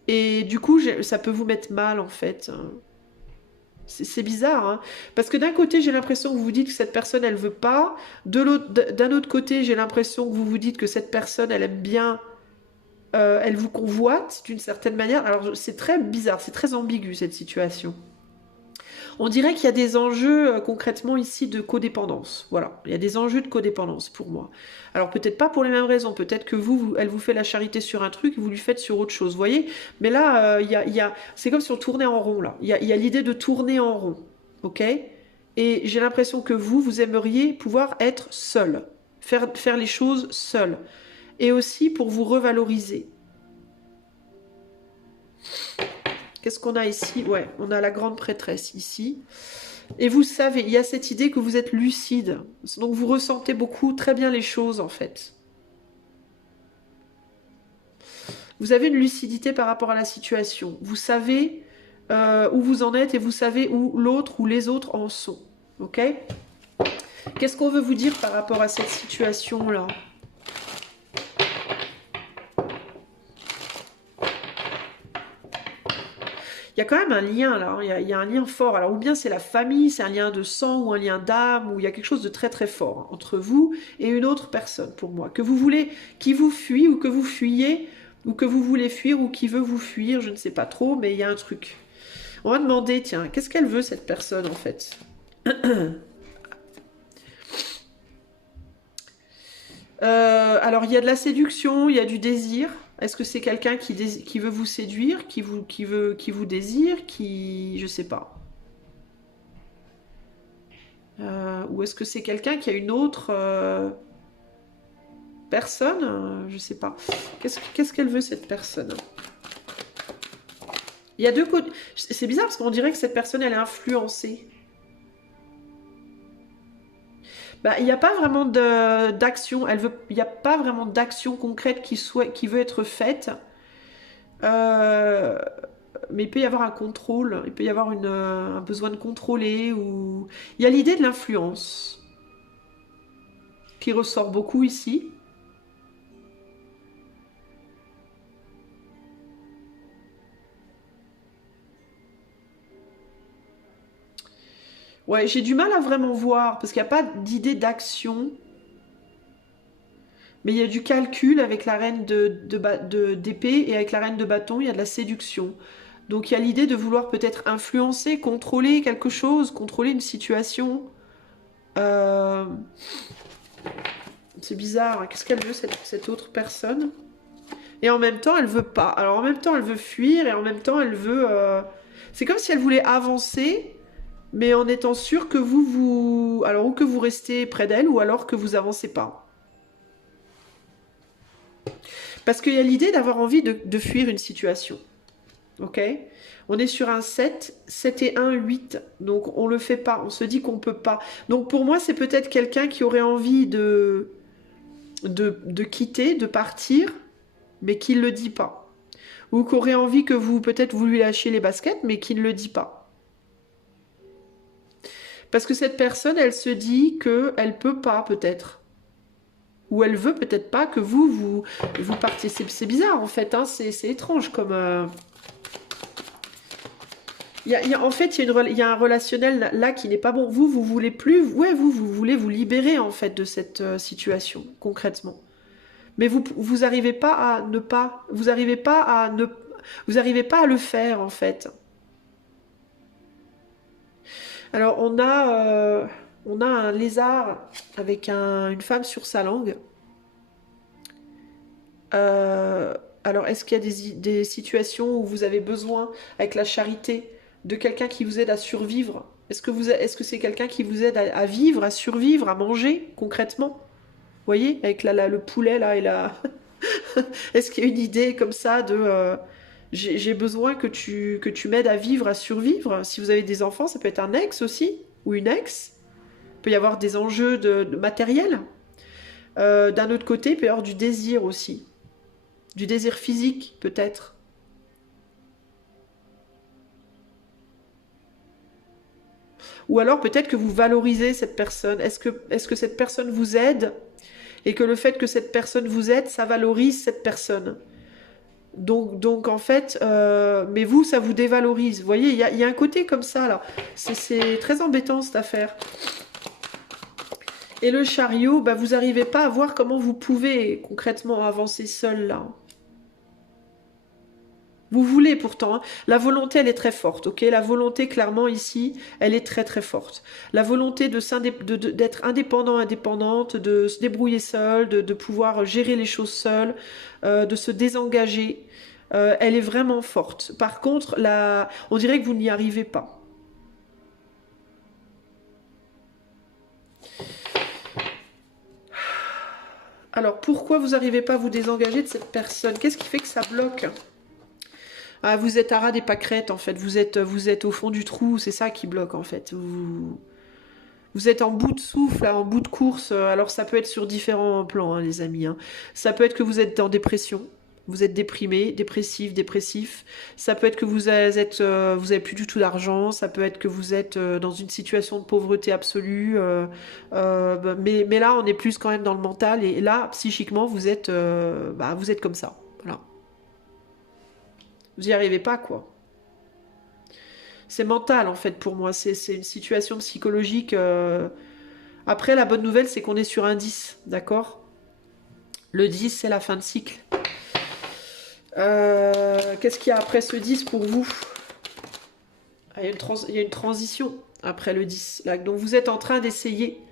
Et du coup, ça peut vous mettre mal en fait. C'est bizarre, hein. Parce que d'un côté, j'ai l'impression que vous vous dites que cette personne, elle veut pas. D'un autre côté, j'ai l'impression que vous vous dites que cette personne, elle aime bien, elle vous convoite d'une certaine manière. Alors, c'est très bizarre, c'est très ambigu cette situation. On dirait qu'il y a des enjeux concrètement ici de codépendance. Voilà, il y a des enjeux de codépendance pour moi. Alors peut-être pas pour les mêmes raisons, peut-être que elle vous fait la charité sur un truc, vous lui faites sur autre chose, vous voyez. Mais là, c'est comme si on tournait en rond là. Il y a l'idée de tourner en rond, ok. Et j'ai l'impression que vous aimeriez pouvoir être seul, faire les choses seul, et aussi pour vous revaloriser. Qu'est-ce qu'on a ici? Ouais, on a la grande prêtresse ici. Et vous savez, il y a cette idée que vous êtes lucide. Donc vous ressentez beaucoup, très bien les choses en fait. Vous avez une lucidité par rapport à la situation. Vous savez où vous en êtes et vous savez où l'autre ou les autres en sont. Ok? Qu'est-ce qu'on veut vous dire par rapport à cette situation-là? Il y a quand même un lien là, hein. Il y a un lien fort. Alors ou bien c'est la famille, c'est un lien de sang ou un lien d'âme, ou il y a quelque chose de très très fort hein, entre vous et une autre personne pour moi. Que vous voulez, qui vous fuit ou que vous fuyez, ou que vous voulez fuir ou qui veut vous fuir, je ne sais pas trop, mais il y a un truc. On va demander, tiens, qu'est-ce qu'elle veut cette personne en fait? Alors il y a de la séduction, il y a du désir. Est-ce que c'est quelqu'un qui veut vous séduire, qui vous désire, je sais pas. Ou est-ce que c'est quelqu'un qui a une autre personne? Je sais pas. Qu'est-ce qu'elle veut cette personne? Il y a deux côtés. C'est bizarre parce qu'on dirait que cette personne elle est influencée. Bah, il n'y a pas vraiment d'action. Il n'y a pas vraiment d'action concrète qui veut être faite. Euh, mais il peut y avoir un contrôle, il peut y avoir un besoin de contrôler, ou il y a l'idée de l'influence qui ressort beaucoup ici. Ouais, j'ai du mal à vraiment voir parce qu'il n'y a pas d'idée d'action, mais il y a du calcul avec la reine d'épée et avec la reine de bâton, il y a de la séduction. Donc il y a l'idée de vouloir peut-être influencer, contrôler quelque chose, contrôler une situation. Euh, C'est bizarre, hein. Qu'est-ce qu'elle veut cette autre personne? Et en même temps, elle veut pas. Alors en même temps, elle veut fuir et en même temps, elle veut. C'est comme si elle voulait avancer, mais en étant sûre que alors ou que vous restez près d'elle, ou alors que vous avancez pas. Parce qu'il y a l'idée d'avoir envie de fuir une situation. Ok? On est sur un 7, 7 et 1, 8. Donc on le fait pas, on se dit qu'on peut pas. Donc pour moi, c'est peut-être quelqu'un qui aurait envie de quitter, de partir, mais qui ne le dit pas. Ou qui aurait envie que peut-être vous lui lâchiez les baskets, mais qui ne le dit pas. Parce que cette personne, elle se dit qu'elle peut pas, peut-être. Ou elle veut peut-être pas que vous partiez. C'est bizarre, en fait, hein. C'est étrange comme... en fait, il y a un relationnel là qui n'est pas bon. Vous voulez plus... Ouais, vous voulez vous libérer, en fait, de cette situation, concrètement. Mais vous arrivez pas à ne pas... Vous arrivez pas à le faire, en fait. Alors, on a un lézard avec une femme sur sa langue. Alors, est-ce qu'il y a des situations où vous avez besoin, avec la charité, de quelqu'un qui vous aide à survivre? Est-ce que c'est quelqu'un qui vous aide à vivre, à survivre, à manger, concrètement? Vous voyez, avec le poulet, là, et la... Est-ce qu'il y a une idée comme ça de... j'ai besoin que tu m'aides à vivre, à survivre. Si vous avez des enfants, ça peut être un ex aussi, ou une ex. Il peut y avoir des enjeux de matériel. D'un autre côté, il peut y avoir du désir aussi. Du désir physique, peut-être. Ou alors peut-être que vous valorisez cette personne. Est-ce que cette personne vous aide et que le fait que cette personne vous aide, ça valorise cette personne. Donc en fait, mais vous, ça vous dévalorise. Vous voyez, il y a un côté comme ça, là. C'est très embêtant, cette affaire. Et le chariot, bah, vous n'arrivez pas à voir comment vous pouvez concrètement avancer seul, là. Vous voulez pourtant, hein. La volonté, elle est très forte, ok? La volonté, clairement, ici, elle est très très forte. La volonté d'être indépendant, indépendante, de se débrouiller seul, de pouvoir gérer les choses seul, de se désengager, elle est vraiment forte. Par contre, on dirait que vous n'y arrivez pas. Alors, pourquoi vous n'arrivez pas à vous désengager de cette personne? Qu'est-ce qui fait que ça bloque? Ah, vous êtes à ras des pâquerettes, en fait. Vous êtes au fond du trou, c'est ça qui bloque, en fait. Vous êtes en bout de souffle, là, en bout de course. Alors, ça peut être sur différents plans, hein, les amis, hein. Ça peut être que vous êtes en dépression. Vous êtes déprimé, dépressif, dépressif. Ça peut être que vous avez plus du tout d'argent. Ça peut être que vous êtes dans une situation de pauvreté absolue. Mais là, on est plus quand même dans le mental. Et là, psychiquement, vous êtes comme ça. Voilà. Vous n'y arrivez pas, quoi. C'est mental, en fait, pour moi. C'est une situation psychologique. Après, la bonne nouvelle, c'est qu'on est sur un 10, d'accord? Le 10, c'est la fin de cycle. Qu'est-ce qu'il y a après ce 10 pour vous? Ah, il y a une transition après le 10. Là. Donc, vous êtes en train d'essayer.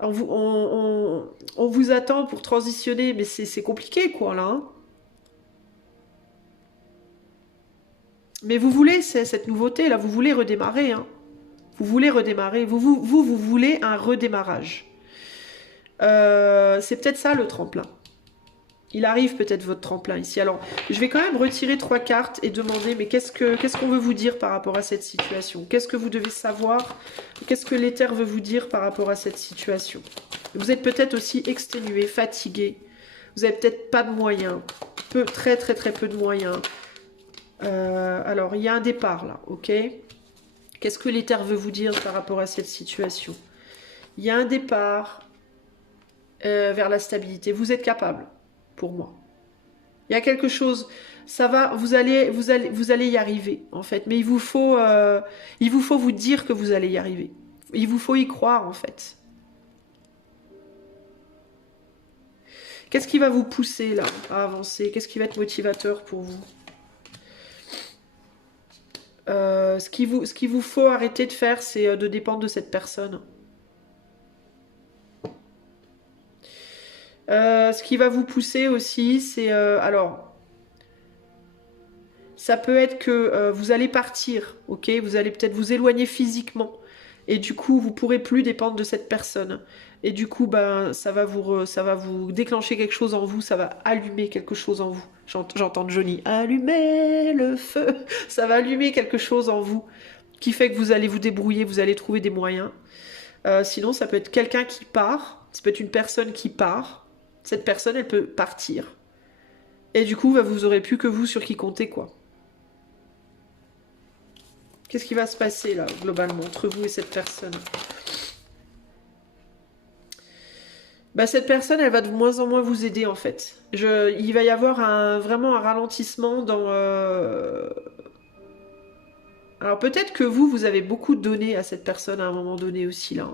On vous attend pour transitionner, mais c'est compliqué, quoi, là, hein. Mais vous voulez cette nouveauté, là, vous voulez redémarrer, hein. Vous voulez redémarrer. Vous voulez un redémarrage. C'est peut-être ça le tremplin. Il arrive peut-être votre tremplin ici. Alors, je vais quand même retirer 3 cartes et demander, mais qu'est-ce qu'on veut vous dire par rapport à cette situation? Qu'est-ce que vous devez savoir? Qu'est-ce que l'éther veut vous dire par rapport à cette situation? Vous êtes peut-être aussi exténué, fatigué. Vous n'avez peut-être pas de moyens. Très très très peu de moyens. Alors, il y a un départ là, ok? Qu'est-ce que l'éther veut vous dire par rapport à cette situation? Il y a un départ vers la stabilité. Vous êtes capable, pour moi. Il y a quelque chose, ça va, vous allez y arriver, en fait. Mais il vous faut vous dire que vous allez y arriver. Il vous faut y croire, en fait. Qu'est-ce qui va vous pousser, là, à avancer? Qu'est-ce qui va être motivateur pour vous? Ce qu'il vous faut arrêter de faire, c'est de dépendre de cette personne. Ce qui va vous pousser aussi, c'est... alors, ça peut être que vous allez partir, ok? Vous allez peut-être vous éloigner physiquement. Et du coup, vous pourrez plus dépendre de cette personne. Et du coup, ben, ça va vous déclencher quelque chose en vous, ça va allumer quelque chose en vous. J'entends Johnny, allumer le feu. Ça va allumer quelque chose en vous qui fait que vous allez vous débrouiller, vous allez trouver des moyens. Sinon, ça peut être quelqu'un qui part, ça peut être une personne qui part. Cette personne, elle peut partir. Et du coup, vous aurez plus que vous sur qui compter, quoi. Qu'est-ce qui va se passer, là, globalement, entre vous et cette personne? Bah, cette personne, elle va de moins en moins vous aider, en fait. Il va y avoir vraiment un ralentissement dans... Alors, peut-être que vous avez beaucoup donné à cette personne à un moment donné aussi, là.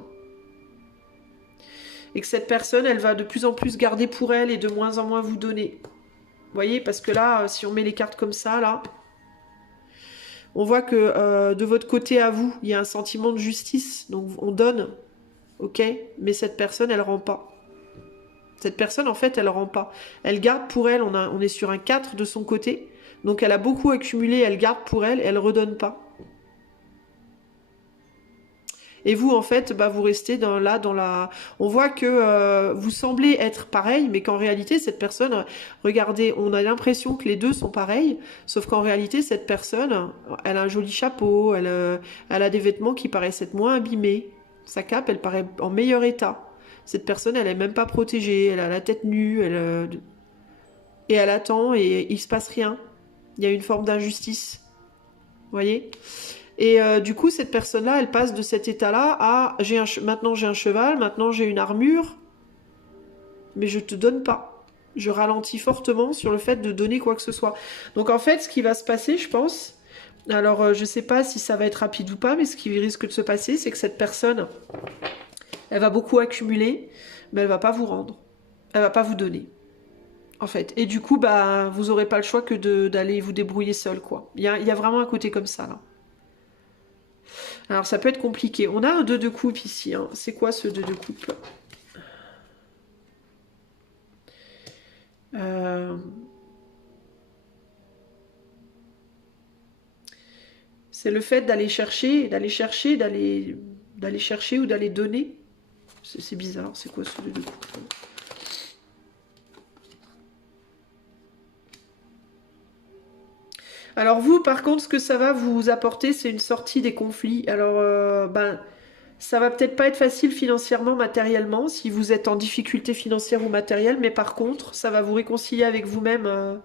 Et que cette personne, elle va de plus en plus garder pour elle et de moins en moins vous donner. Vous voyez, parce que là, si on met les cartes comme ça, là... On voit que de votre côté à vous, il y a un sentiment de justice. Donc on donne, ok? Mais cette personne, elle rend pas. Cette personne, en fait, elle rend pas. Elle garde pour elle, on est sur un 4 de son côté. Donc elle a beaucoup accumulé, elle garde pour elle, elle redonne pas. Et vous, en fait, bah, vous restez dans la... On voit que vous semblez être pareil, mais qu'en réalité, cette personne... Regardez, on a l'impression que les deux sont pareils, sauf qu'en réalité, cette personne, elle a un joli chapeau, elle a des vêtements qui paraissent être moins abîmés. Sa cape, elle paraît en meilleur état. Cette personne, elle est même pas protégée, elle a la tête nue, et elle attend et il se passe rien. Il y a une forme d'injustice. Vous voyez? Et du coup, cette personne-là, elle passe de cet état-là à maintenant j'ai un cheval, maintenant j'ai une armure, mais je te donne pas. Je ralentis fortement sur le fait de donner quoi que ce soit. Donc en fait, ce qui va se passer, je pense, alors je sais pas si ça va être rapide ou pas, mais ce qui risque de se passer, c'est que cette personne, elle va beaucoup accumuler, mais elle va pas vous rendre. Elle va pas vous donner. En fait. Et du coup, bah, vous aurez pas le choix que d'aller vous débrouiller seul, quoi. Il y a vraiment un côté comme ça, là. Alors, ça peut être compliqué. On a un 2 de coupe ici, hein. C'est quoi ce 2 de coupe? Euh, C'est le fait d'aller chercher, d'aller chercher ou d'aller donner. C'est bizarre, c'est quoi ce 2 de coupe? Alors vous, par contre, ce que ça va vous apporter, c'est une sortie des conflits. Alors, ben, ça va peut-être pas être facile financièrement, matériellement, si vous êtes en difficulté financière ou matérielle, mais par contre, ça va vous réconcilier avec vous-même.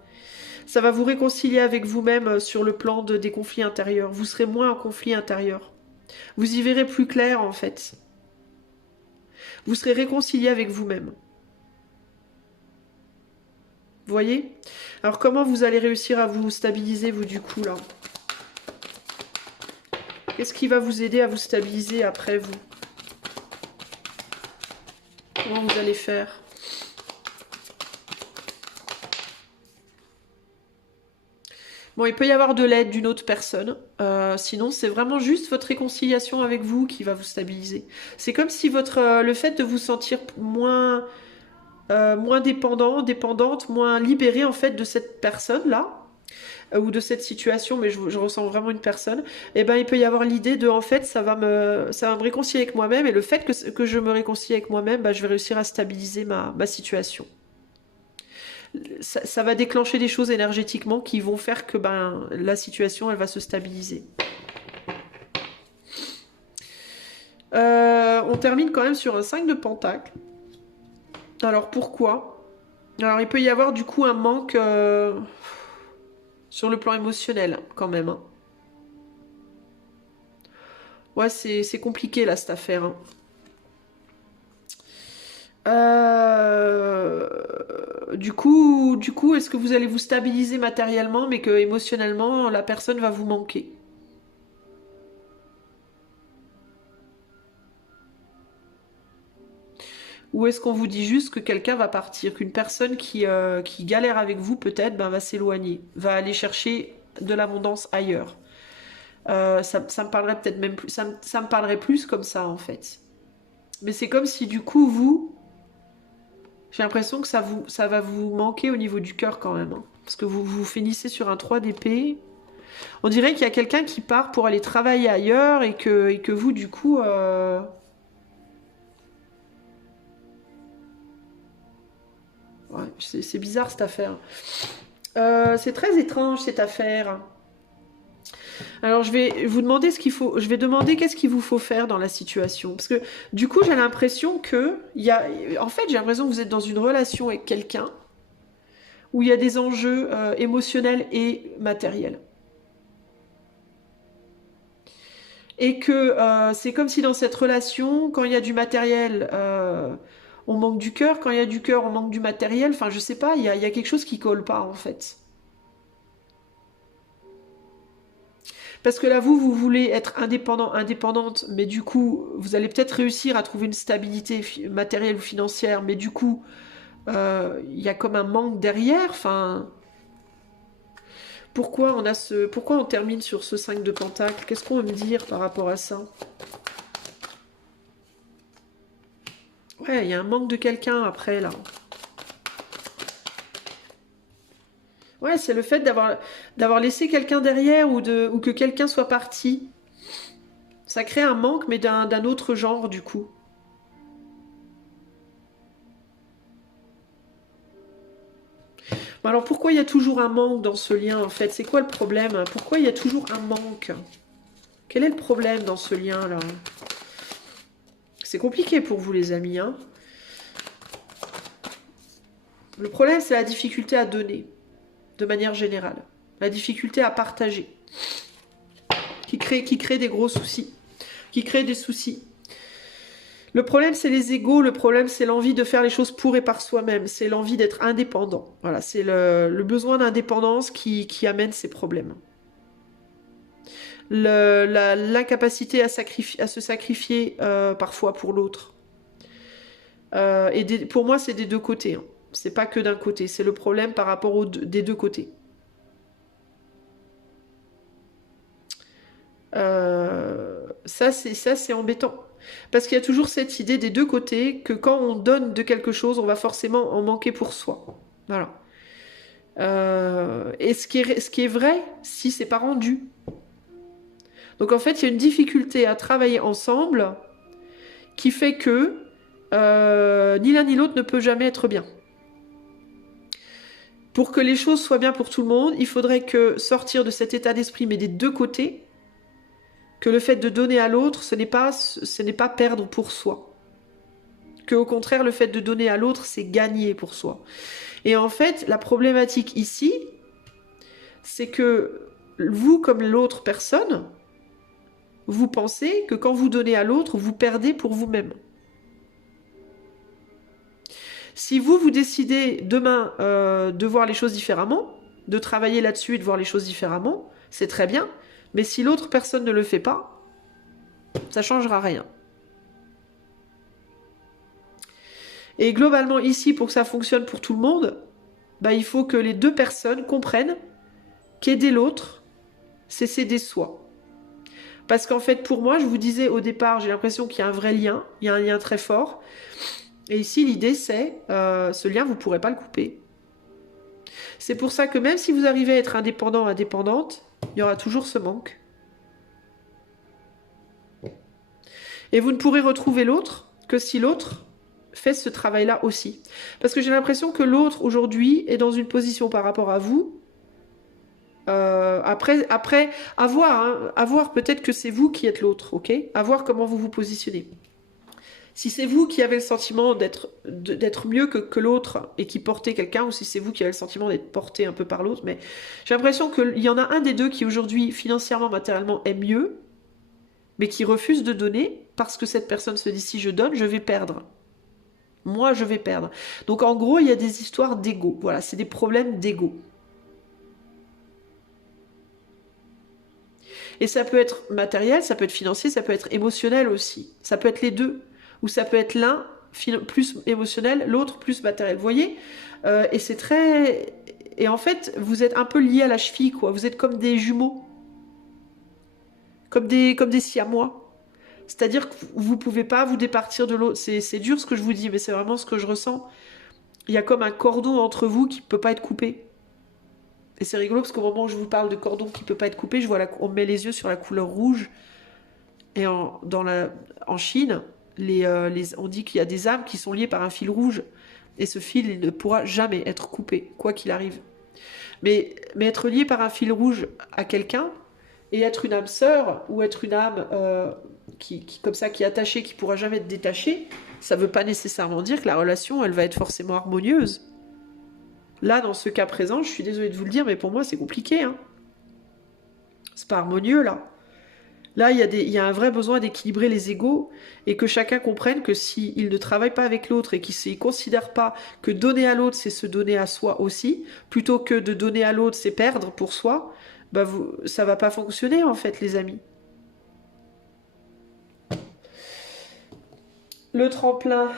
Ça va vous réconcilier avec vous-même sur le plan des conflits intérieurs. Vous serez moins en conflit intérieur. Vous y verrez plus clair, en fait. Vous serez réconcilié avec vous-même. Vous voyez? Alors comment vous allez réussir à vous stabiliser, vous, du coup, là? Qu'est-ce qui va vous aider à vous stabiliser après, vous? Comment vous allez faire? Bon, il peut y avoir de l'aide d'une autre personne. Sinon, c'est vraiment juste votre réconciliation avec vous qui va vous stabiliser. C'est comme si le fait de vous sentir moins dépendant, dépendante, moins libéré en fait de cette personne-là, ou de cette situation, mais je ressens vraiment une personne, et ben il peut y avoir l'idée de en fait ça va me réconcilier avec moi-même, et le fait que je me réconcilie avec moi-même, ben, je vais réussir à stabiliser ma situation. Ça va déclencher des choses énergétiquement qui vont faire que ben la situation elle va se stabiliser. On termine quand même sur un 5 de pentacle. Alors pourquoi? Alors il peut y avoir du coup un manque sur le plan émotionnel quand même, hein. Ouais, c'est compliqué là cette affaire, hein. Du coup, est-ce que vous allez vous stabiliser matériellement, mais que émotionnellement, la personne va vous manquer? Ou est-ce qu'on vous dit juste que quelqu'un va partir, qu'une personne qui galère avec vous, peut-être, ben, va s'éloigner, va aller chercher de l'abondance ailleurs? Ça me parlerait peut-être même plus, ça me parlerait plus comme ça, en fait. Mais c'est comme si, du coup, j'ai l'impression que ça va vous manquer au niveau du cœur quand même, hein. Parce que vous finissez sur un 3 d'épée. On dirait qu'il y a quelqu'un qui part pour aller travailler ailleurs et que vous, du coup... Ouais, c'est bizarre cette affaire. C'est très étrange cette affaire. Alors je vais vous demander ce qu'il faut. Je vais demander qu'est-ce qu'il vous faut faire dans la situation. Parce que du coup, j'ai l'impression que... En fait, j'ai l'impression que vous êtes dans une relation avec quelqu'un où il y a des enjeux émotionnels et matériels. Et que c'est comme si dans cette relation, quand il y a du matériel, on manque du cœur. Quand il y a du cœur, on manque du matériel. Enfin, je sais pas, il y a quelque chose qui colle pas en fait. Parce que là, vous voulez être indépendant, indépendante, mais du coup, vous allez peut-être réussir à trouver une stabilité matérielle ou financière, mais du coup, il y a comme un manque derrière. Enfin, pourquoi on termine sur ce 5 de pentacle? Qu'est-ce qu'on veut me dire par rapport à ça? Ouais, il y a un manque de quelqu'un après, là. Ouais, c'est le fait d'avoir laissé quelqu'un derrière ou que quelqu'un soit parti. Ça crée un manque, mais d'un autre genre, du coup. Alors, pourquoi il y a toujours un manque dans ce lien, en fait? C'est quoi le problème? Pourquoi il y a toujours un manque? Quel est le problème dans ce lien-là? C'est compliqué pour vous, les amis, hein? Le problème, c'est la difficulté à donner, de manière générale. La difficulté à partager, qui crée des gros soucis, qui crée des soucis. Le problème, c'est les égos. Le problème, c'est l'envie de faire les choses pour et par soi-même. C'est l'envie d'être indépendant. Voilà, c'est le besoin d'indépendance qui amène ces problèmes. L'incapacité à se sacrifier parfois pour l'autre. Pour moi, c'est des deux côtés. Hein. C'est pas que d'un côté. C'est le problème par rapport des deux côtés. Ça, c'est embêtant. Parce qu'il y a toujours cette idée des deux côtés que quand on donne de quelque chose, on va forcément en manquer pour soi. Voilà. Et ce qui est vrai, si c'est pas rendu. Donc en fait, il y a une difficulté à travailler ensemble qui fait que ni l'un ni l'autre ne peut jamais être bien. Pour que les choses soient bien pour tout le monde, il faudrait que sortir de cet état d'esprit, mais des deux côtés, que le fait de donner à l'autre, ce n'est pas perdre pour soi. Que au contraire, le fait de donner à l'autre, c'est gagner pour soi. Et en fait, la problématique ici, c'est que vous, comme l'autre personne, vous pensez que quand vous donnez à l'autre, vous perdez pour vous-même. Si vous décidez demain de voir les choses différemment, de travailler là-dessus et de voir les choses différemment, c'est très bien. Mais si l'autre personne ne le fait pas, ça ne changera rien. Et globalement, ici, pour que ça fonctionne pour tout le monde, il faut que les deux personnes comprennent qu'aider l'autre, c'est s'aider soi. Parce qu'en fait, pour moi, je vous disais au départ, j'ai l'impression qu'il y a un vrai lien, il y a un lien très fort. Et ici, l'idée, c'est, ce lien, vous ne pourrez pas le couper. C'est pour ça que même si vous arrivez à être indépendant, indépendante, il y aura toujours ce manque. Et vous ne pourrez retrouver l'autre que si l'autre fait ce travail-là aussi. Parce que j'ai l'impression que l'autre, aujourd'hui, est dans une position par rapport à vous. Après, à voir, peut-être que c'est vous qui êtes l'autre, ok? À voir comment vous vous positionnez. Si c'est vous qui avez le sentiment d'être mieux que l'autre et qui portez quelqu'un, ou si c'est vous qui avez le sentiment d'être porté un peu par l'autre, mais j'ai l'impression qu'il y en a un des deux qui aujourd'hui, financièrement, matériellement, est mieux, mais qui refuse de donner parce que cette personne se dit si je donne, je vais perdre. Moi, je vais perdre. Donc en gros, il y a des histoires d'ego. Voilà, c'est des problèmes d'ego. Et ça peut être matériel, ça peut être financier, ça peut être émotionnel aussi. Ça peut être les deux. Ou ça peut être l'un plus émotionnel, l'autre plus matériel. Vous voyez et c'est très... Et en fait, vous êtes un peu liés à la cheville, quoi. Vous êtes comme des jumeaux. Comme des siamois. C'est-à-dire que vous ne pouvez pas vous départir de l'autre. C'est dur ce que je vous dis, mais c'est vraiment ce que je ressens. Il y a comme un cordon entre vous qui ne peut pas être coupé. Et c'est rigolo parce qu'au moment où je vous parle de cordon qui ne peut pas être coupé, on met les yeux sur la couleur rouge. Et en Chine, on dit qu'il y a des âmes qui sont liées par un fil rouge. Et ce fil, il ne pourra jamais être coupé, quoi qu'il arrive. Mais être lié par un fil rouge à quelqu'un, et être une âme sœur, ou être une âme comme ça, qui est attachée, qui ne pourra jamais être détachée, ça ne veut pas nécessairement dire que la relation, elle va être forcément harmonieuse. Là, dans ce cas présent, je suis désolée de vous le dire, mais pour moi, c'est compliqué. Hein. C'est pas harmonieux, là. Là, il y a un vrai besoin d'équilibrer les égos et que chacun comprenne que s'il ne travaille pas avec l'autre et qu'il ne considère pas que donner à l'autre, c'est se donner à soi aussi, plutôt que de donner à l'autre, c'est perdre pour soi, ça va pas fonctionner, en fait, les amis. Le tremplin...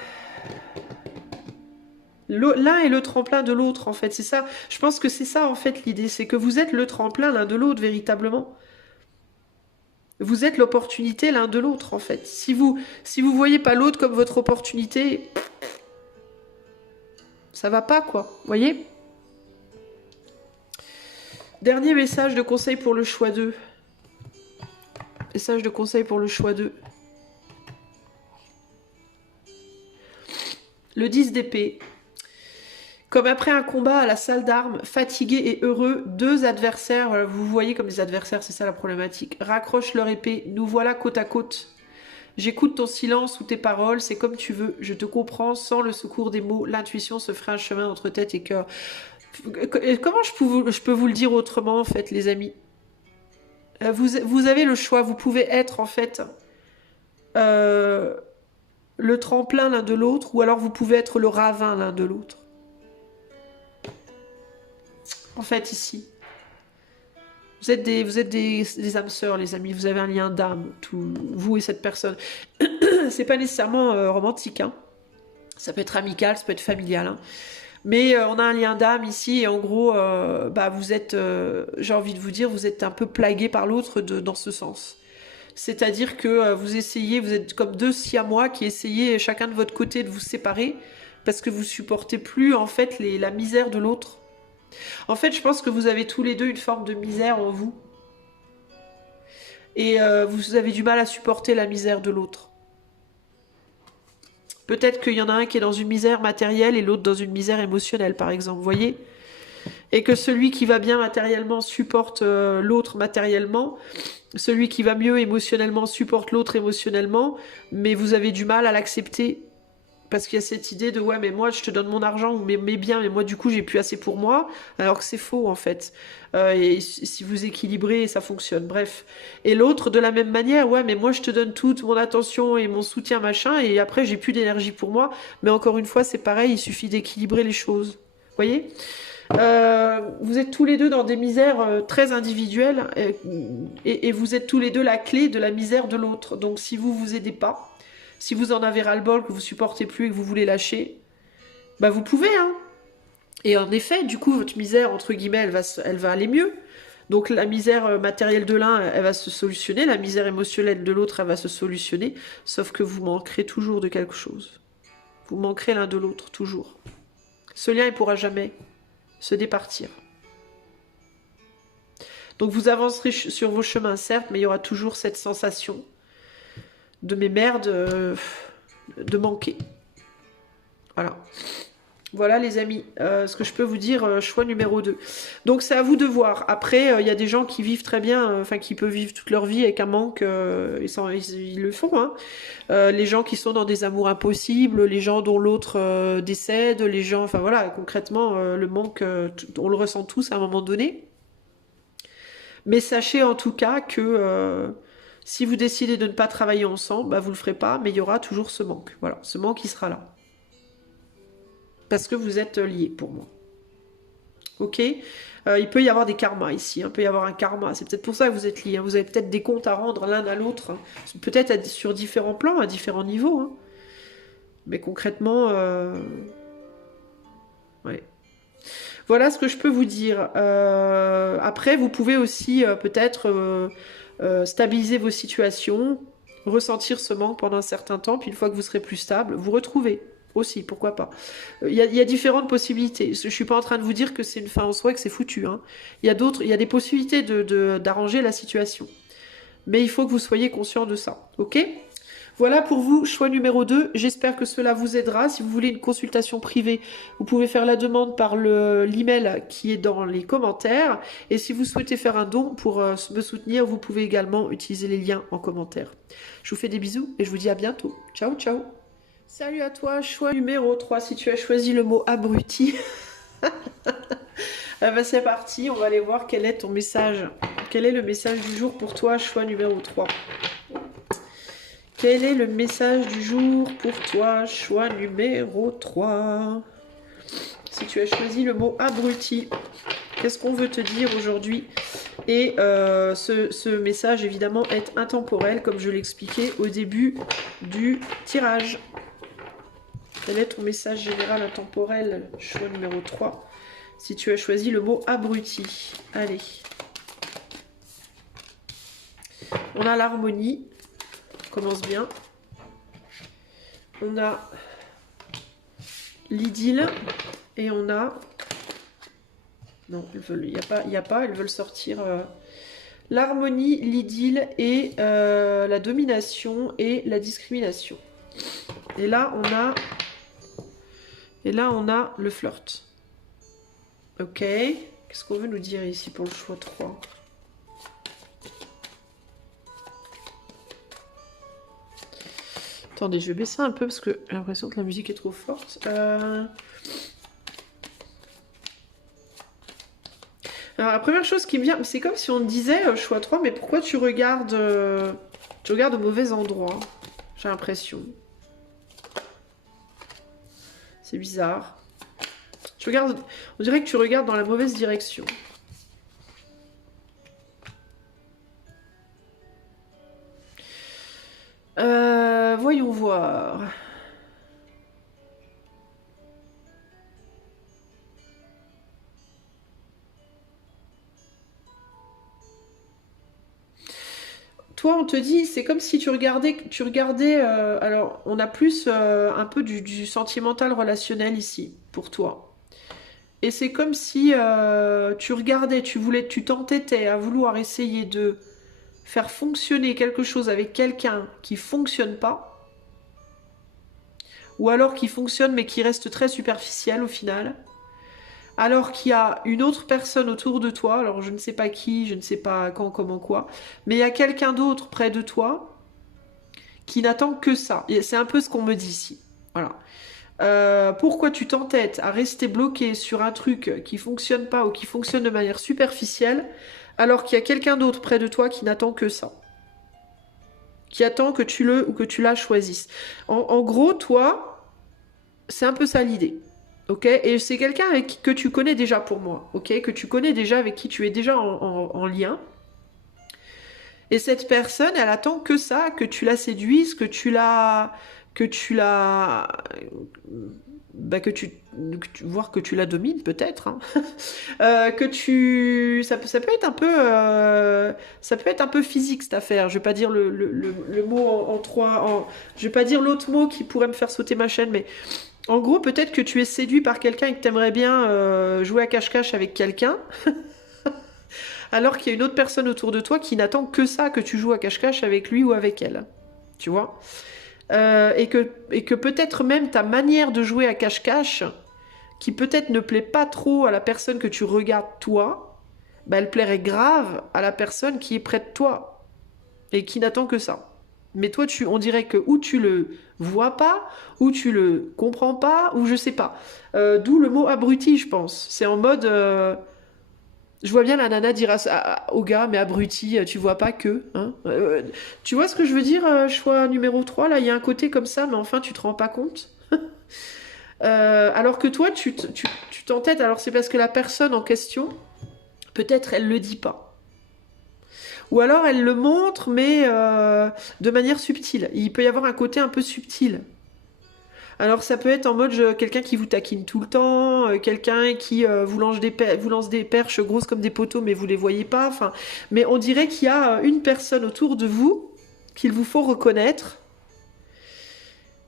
L'un est le tremplin de l'autre, en fait, c'est ça. Je pense que c'est ça, en fait, l'idée. C'est que vous êtes le tremplin l'un de l'autre, véritablement. Vous êtes l'opportunité l'un de l'autre, en fait. Si vous voyez pas l'autre comme votre opportunité, ça va pas, quoi. Vous voyez ? Dernier message de conseil pour le choix 2. Message de conseil pour le choix 2. Le 10 d'épée. Comme après un combat à la salle d'armes, fatigués et heureux, deux adversaires, vous voyez comme des adversaires, c'est ça la problématique, raccrochent leur épée, nous voilà côte à côte. J'écoute ton silence ou tes paroles, c'est comme tu veux. Je te comprends sans le secours des mots. L'intuition se ferait un chemin entre tête et cœur. Comment je peux vous le dire autrement, en fait, les amis? Vous avez le choix. Vous pouvez être, en fait, euh, le tremplin l'un de l'autre, ou alors vous pouvez être le ravin l'un de l'autre. En fait, ici. Vous êtes des âmes sœurs, les amis. Vous avez un lien d'âme, vous et cette personne. C'est pas nécessairement romantique, hein. Ça peut être amical, ça peut être familial, hein. Mais on a un lien d'âme ici, et en gros, bah, vous êtes, j'ai envie de vous dire, vous êtes un peu plagué par l'autre dans ce sens. C'est-à-dire que vous êtes comme deux siamois qui essayez chacun de votre côté de vous séparer parce que vous supportez plus en fait la misère de l'autre. En fait, je pense que vous avez tous les deux une forme de misère en vous. Et vous avez du mal à supporter la misère de l'autre. Peut-être qu'il y en a un qui est dans une misère matérielle et l'autre dans une misère émotionnelle, par exemple, vous voyez ? Et que celui qui va bien matériellement supporte l'autre matériellement, celui qui va mieux émotionnellement supporte l'autre émotionnellement, mais vous avez du mal à l'accepter. Parce qu'il y a cette idée de ouais mais moi je te donne mon argent ou mes biens mais moi du coup j'ai plus assez pour moi alors que c'est faux en fait et si vous équilibrez ça fonctionne bref et l'autre de la même manière ouais mais moi je te donne toute mon attention et mon soutien machin et après j'ai plus d'énergie pour moi mais encore une fois c'est pareil il suffit d'équilibrer les choses vous voyez vous êtes tous les deux dans des misères très individuelles et vous êtes tous les deux la clé de la misère de l'autre donc si vous vous aidez pas si vous en avez ras-le-bol, que vous supportez plus et que vous voulez lâcher, bah vous pouvez, hein. Et en effet, du coup, votre misère, entre guillemets, elle va aller mieux. Donc la misère matérielle de l'un, elle va se solutionner, la misère émotionnelle de l'autre, elle va se solutionner, sauf que vous manquerez toujours de quelque chose. Vous manquerez l'un de l'autre, toujours. Ce lien, il pourra jamais se départir. Donc vous avancerez sur vos chemins, certes, mais il y aura toujours cette sensation de mes merdes de manquer. Voilà. Voilà les amis, ce que je peux vous dire, choix numéro 2. Donc c'est à vous de voir. Après, il y a des gens qui vivent très bien, enfin qui peuvent vivre toute leur vie avec un manque, ils le font. Hein. Les gens qui sont dans des amours impossibles, les gens dont l'autre décède, les gens, enfin voilà, concrètement, le manque, on le ressent tous à un moment donné. Mais sachez en tout cas que si vous décidez de ne pas travailler ensemble, bah vous le ferez pas, mais il y aura toujours ce manque. Voilà, ce manque qui sera là. Parce que vous êtes liés pour moi. Ok, il peut y avoir des karmas ici, il peut y avoir un karma. C'est peut-être pour ça que vous êtes liés. Hein. Vous avez peut-être des comptes à rendre l'un à l'autre. Hein. Peut-être sur différents plans, à différents niveaux. Hein. Mais concrètement, ouais. Voilà ce que je peux vous dire. Après, vous pouvez aussi peut-être stabiliser vos situations, ressentir ce manque pendant un certain temps, puis une fois que vous serez plus stable, vous retrouver aussi, pourquoi pas. Il y a différentes possibilités. Je suis pas en train de vous dire que c'est une fin en soi et que c'est foutu. Hein. Il y a des possibilités d'arranger la situation. Mais il faut que vous soyez conscient de ça. Ok ? Voilà pour vous, choix numéro 2. J'espère que cela vous aidera. Si vous voulez une consultation privée, vous pouvez faire la demande par l'email qui est dans les commentaires. Et si vous souhaitez faire un don pour me soutenir, vous pouvez également utiliser les liens en commentaire. Je vous fais des bisous et je vous dis à bientôt. Ciao, ciao. Salut à toi, choix numéro 3. Si tu as choisi le mot abruti, bah c'est parti. On va aller voir quel est ton message. Quel est le message du jour pour toi, choix numéro 3. Quel est le message du jour pour toi, choix numéro 3? Si tu as choisi le mot abruti, qu'est-ce qu'on veut te dire aujourd'hui? Et ce message, évidemment, est intemporel, comme je l'expliquais au début du tirage. Quel est ton message général intemporel, choix numéro 3? Si tu as choisi le mot abruti. Allez. On a l'harmonie. Commence bien. On a l'idylle et on a... Non, il n'y a pas, elles veulent sortir l'harmonie, l'idylle et la domination et la discrimination. Et là, on a le flirt. Ok. Qu'est-ce qu'on veut nous dire ici pour le choix 3? Attendez, je vais baisser un peu parce que j'ai l'impression que la musique est trop forte. Alors la première chose qui me vient, c'est comme si on te disait, choix 3, mais pourquoi tu regardes au mauvais endroit? J'ai l'impression. C'est bizarre. On dirait que tu regardes dans la mauvaise direction. Voyons voir. Toi, on te dit, c'est comme si tu regardais, alors, on a plus un peu du sentimental relationnel ici, pour toi. Et c'est comme si tu regardais, tu t'entêtais à vouloir essayer de faire fonctionner quelque chose avec quelqu'un qui fonctionne pas, ou alors qui fonctionne mais qui reste très superficiel au final, alors qu'il y a une autre personne autour de toi, alors je ne sais pas qui, je ne sais pas quand, comment, quoi, mais il y a quelqu'un d'autre près de toi qui n'attend que ça. Et c'est un peu ce qu'on me dit ici. Voilà. Pourquoi tu t'entêtes à rester bloqué sur un truc qui fonctionne pas ou qui fonctionne de manière superficielle, alors qu'il y a quelqu'un d'autre près de toi qui n'attend que ça, qui attend que tu le ou que tu la choisisses. En gros, toi, c'est un peu ça l'idée. Ok? Et c'est quelqu'un que tu connais déjà pour moi. Ok? Que tu connais déjà, avec qui tu es déjà en lien. Et cette personne, elle attend que ça, que tu la séduises, voire que tu la domines peut-être, hein. Ça peut être un peu, ça peut être un peu physique cette affaire. Je vais pas dire le mot en trois, je vais pas dire l'autre mot qui pourrait me faire sauter ma chaîne, mais en gros peut-être que tu es séduit par quelqu'un et que t'aimerais bien jouer à cache-cache avec quelqu'un. Alors qu'il y a une autre personne autour de toi qui n'attend que ça, que tu joues à cache-cache avec lui ou avec elle. Tu vois? Et que peut-être même ta manière de jouer à cache-cache, qui peut-être ne plaît pas trop à la personne que tu regardes toi, bah elle plairait grave à la personne qui est près de toi et qui n'attend que ça. Mais toi, on dirait que ou tu le vois pas, ou tu le comprends pas, ou je sais pas. D'où le mot abruti, je pense. C'est en mode... je vois bien la nana dire au gars, mais abruti, tu vois pas que. Hein. Tu vois ce que je veux dire, choix numéro 3 là, il y a un côté comme ça, mais enfin, tu te rends pas compte. Alors que toi, tu t'entêtes, alors c'est parce que la personne en question, peut-être elle le dit pas. Ou alors elle le montre, mais de manière subtile. Il peut y avoir un côté un peu subtil. Alors ça peut être en mode quelqu'un qui vous taquine tout le temps, quelqu'un qui vous lance des perches grosses comme des poteaux mais vous les voyez pas. Enfin, mais on dirait qu'il y a une personne autour de vous qu'il vous faut reconnaître,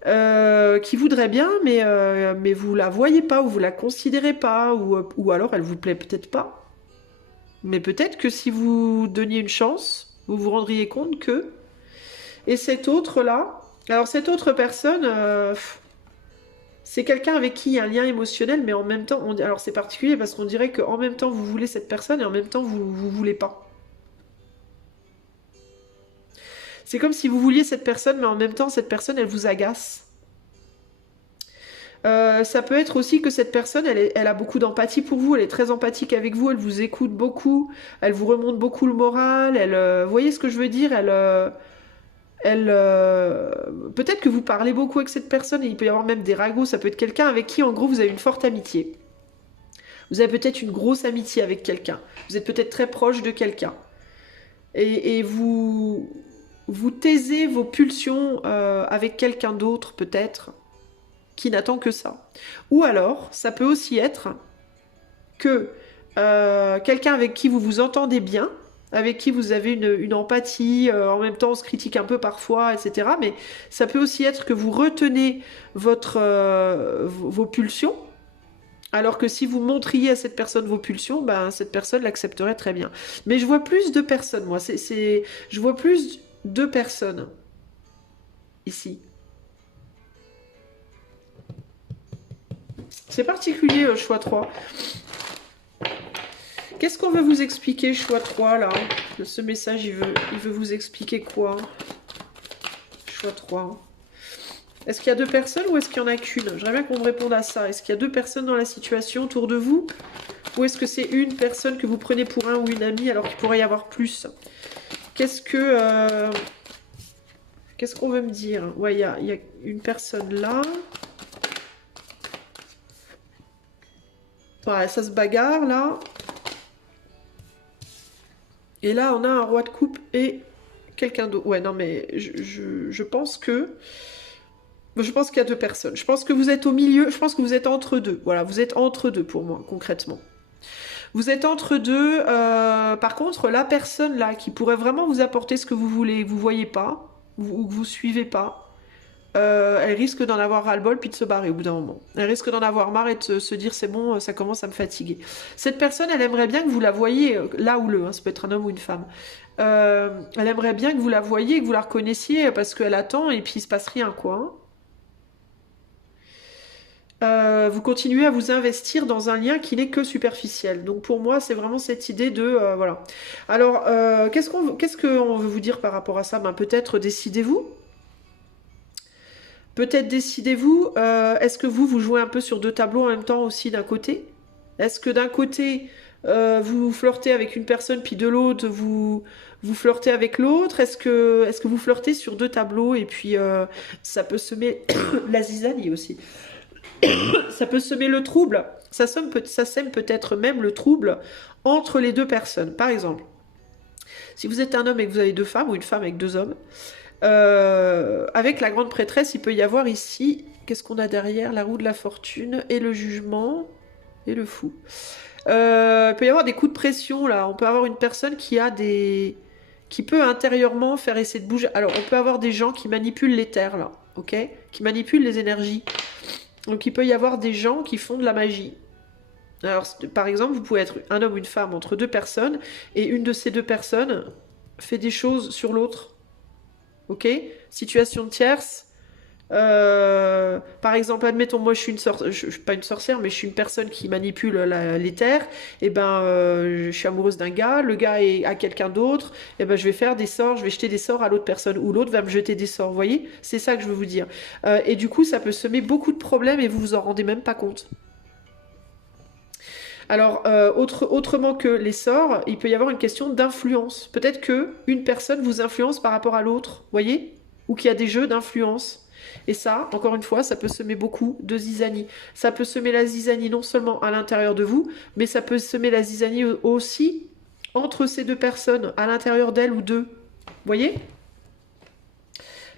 qui voudrait bien, mais vous la voyez pas ou vous la considérez pas ou alors elle vous plaît peut-être pas. Mais peut-être que si vous donniez une chance, vous vous rendriez compte que... Et cette autre-là, alors cette autre personne... c'est quelqu'un avec qui il y a un lien émotionnel, mais en même temps, alors c'est particulier parce qu'on dirait qu'en même temps vous voulez cette personne et en même temps vous voulez pas. C'est comme si vous vouliez cette personne, mais en même temps cette personne elle vous agace. Ça peut être aussi que cette personne elle a beaucoup d'empathie pour vous, elle est très empathique avec vous, elle vous écoute beaucoup, elle vous remonte beaucoup le moral, vous voyez ce que je veux dire, peut-être que vous parlez beaucoup avec cette personne et il peut y avoir même des ragots. Ça peut être quelqu'un avec qui, en gros, vous avez une forte amitié. Vous avez peut-être une grosse amitié avec quelqu'un. Vous êtes peut-être très proche de quelqu'un. Et vous taisez vos pulsions avec quelqu'un d'autre, peut-être, qui n'attend que ça. Ou alors, ça peut aussi être que quelqu'un avec qui vous vous entendez bien, avec qui vous avez une empathie, en même temps on se critique un peu parfois, etc. Mais ça peut aussi être que vous retenez vos pulsions, alors que si vous montriez à cette personne vos pulsions, ben, cette personne l'accepterait très bien. Mais je vois plus de personnes, moi. Je vois plus de personnes ici. C'est particulier, choix 3. Qu'est-ce qu'on veut vous expliquer, choix 3, là? Ce message, il veut vous expliquer quoi? Choix 3. Est-ce qu'il y a deux personnes ou est-ce qu'il y en a qu'une? J'aimerais bien qu'on me réponde à ça. Est-ce qu'il y a deux personnes dans la situation autour de vous? Ou est-ce que c'est une personne que vous prenez pour un ou une amie alors qu'il pourrait y avoir plus? Qu'est-ce qu'on veut me dire? Ouais, il y a une personne là. Ouais, ça se bagarre là. Et là, on a un roi de coupe et quelqu'un d'autre. Ouais, non, mais je pense que... Je pense qu'il y a deux personnes. Je pense que vous êtes au milieu. Je pense que vous êtes entre deux. Voilà, vous êtes entre deux pour moi, concrètement. Vous êtes entre deux. Par contre, la personne là qui pourrait vraiment vous apporter ce que vous voulez, que vous voyez pas, ou que vous suivez pas, elle risque d'en avoir ras-le-bol puis de se barrer au bout d'un moment. Elle risque d'en avoir marre et de se dire c'est bon, ça commence à me fatiguer. Cette personne, elle aimerait bien que vous la voyiez là ou ça peut être un homme ou une femme. Elle aimerait bien que vous la voyiez, que vous la reconnaissiez parce qu'elle attend et puis il se passe rien quoi. Hein. Vous continuez à vous investir dans un lien qui n'est que superficiel. Donc pour moi, c'est vraiment cette idée de voilà. Alors, qu'est-ce qu'on veut vous dire par rapport à ça? Ben, peut-être décidez-vous. Peut-être décidez-vous. Est-ce que vous jouez un peu sur deux tableaux en même temps aussi d'un côté? Est-ce que d'un côté vous flirtez avec une personne puis de l'autre vous flirtez avec l'autre? Est-ce que vous flirtez sur deux tableaux et puis ça peut semer la zizanie aussi? Ça peut semer le trouble, ça sème peut-être même le trouble entre les deux personnes. Par exemple, si vous êtes un homme et que vous avez deux femmes, ou une femme avec deux hommes, avec la grande prêtresse, il peut y avoir ici, qu'est-ce qu'on a derrière? La roue de la fortune et le jugement et le fou. Il peut y avoir des coups de pression là, on peut avoir une personne qui peut intérieurement faire essayer de bouger. Alors on peut avoir des gens qui manipulent l'éther là, ok? Qui manipulent les énergies. Donc il peut y avoir des gens qui font de la magie. Alors par exemple, vous pouvez être un homme ou une femme entre deux personnes, et une de ces deux personnes fait des choses sur l'autre. Ok? Situation de tierce. Par exemple, admettons, moi je suis je suis pas une sorcière, mais je suis une personne qui manipule l'éther. Et ben, je suis amoureuse d'un gars, le gars est à quelqu'un d'autre. Et ben, je vais faire des sorts, je vais jeter des sorts à l'autre personne, ou l'autre va me jeter des sorts. Vous voyez? C'est ça que je veux vous dire. Et du coup, ça peut semer beaucoup de problèmes et vous vous en rendez même pas compte. Alors, autrement que les sorts, il peut y avoir une question d'influence. Peut-être que une personne vous influence par rapport à l'autre, voyez? Ou qu'il y a des jeux d'influence. Et ça, encore une fois, ça peut semer beaucoup de zizanie. Ça peut semer la zizanie non seulement à l'intérieur de vous, mais ça peut semer la zizanie aussi entre ces deux personnes, à l'intérieur d'elles ou d'eux. Voyez?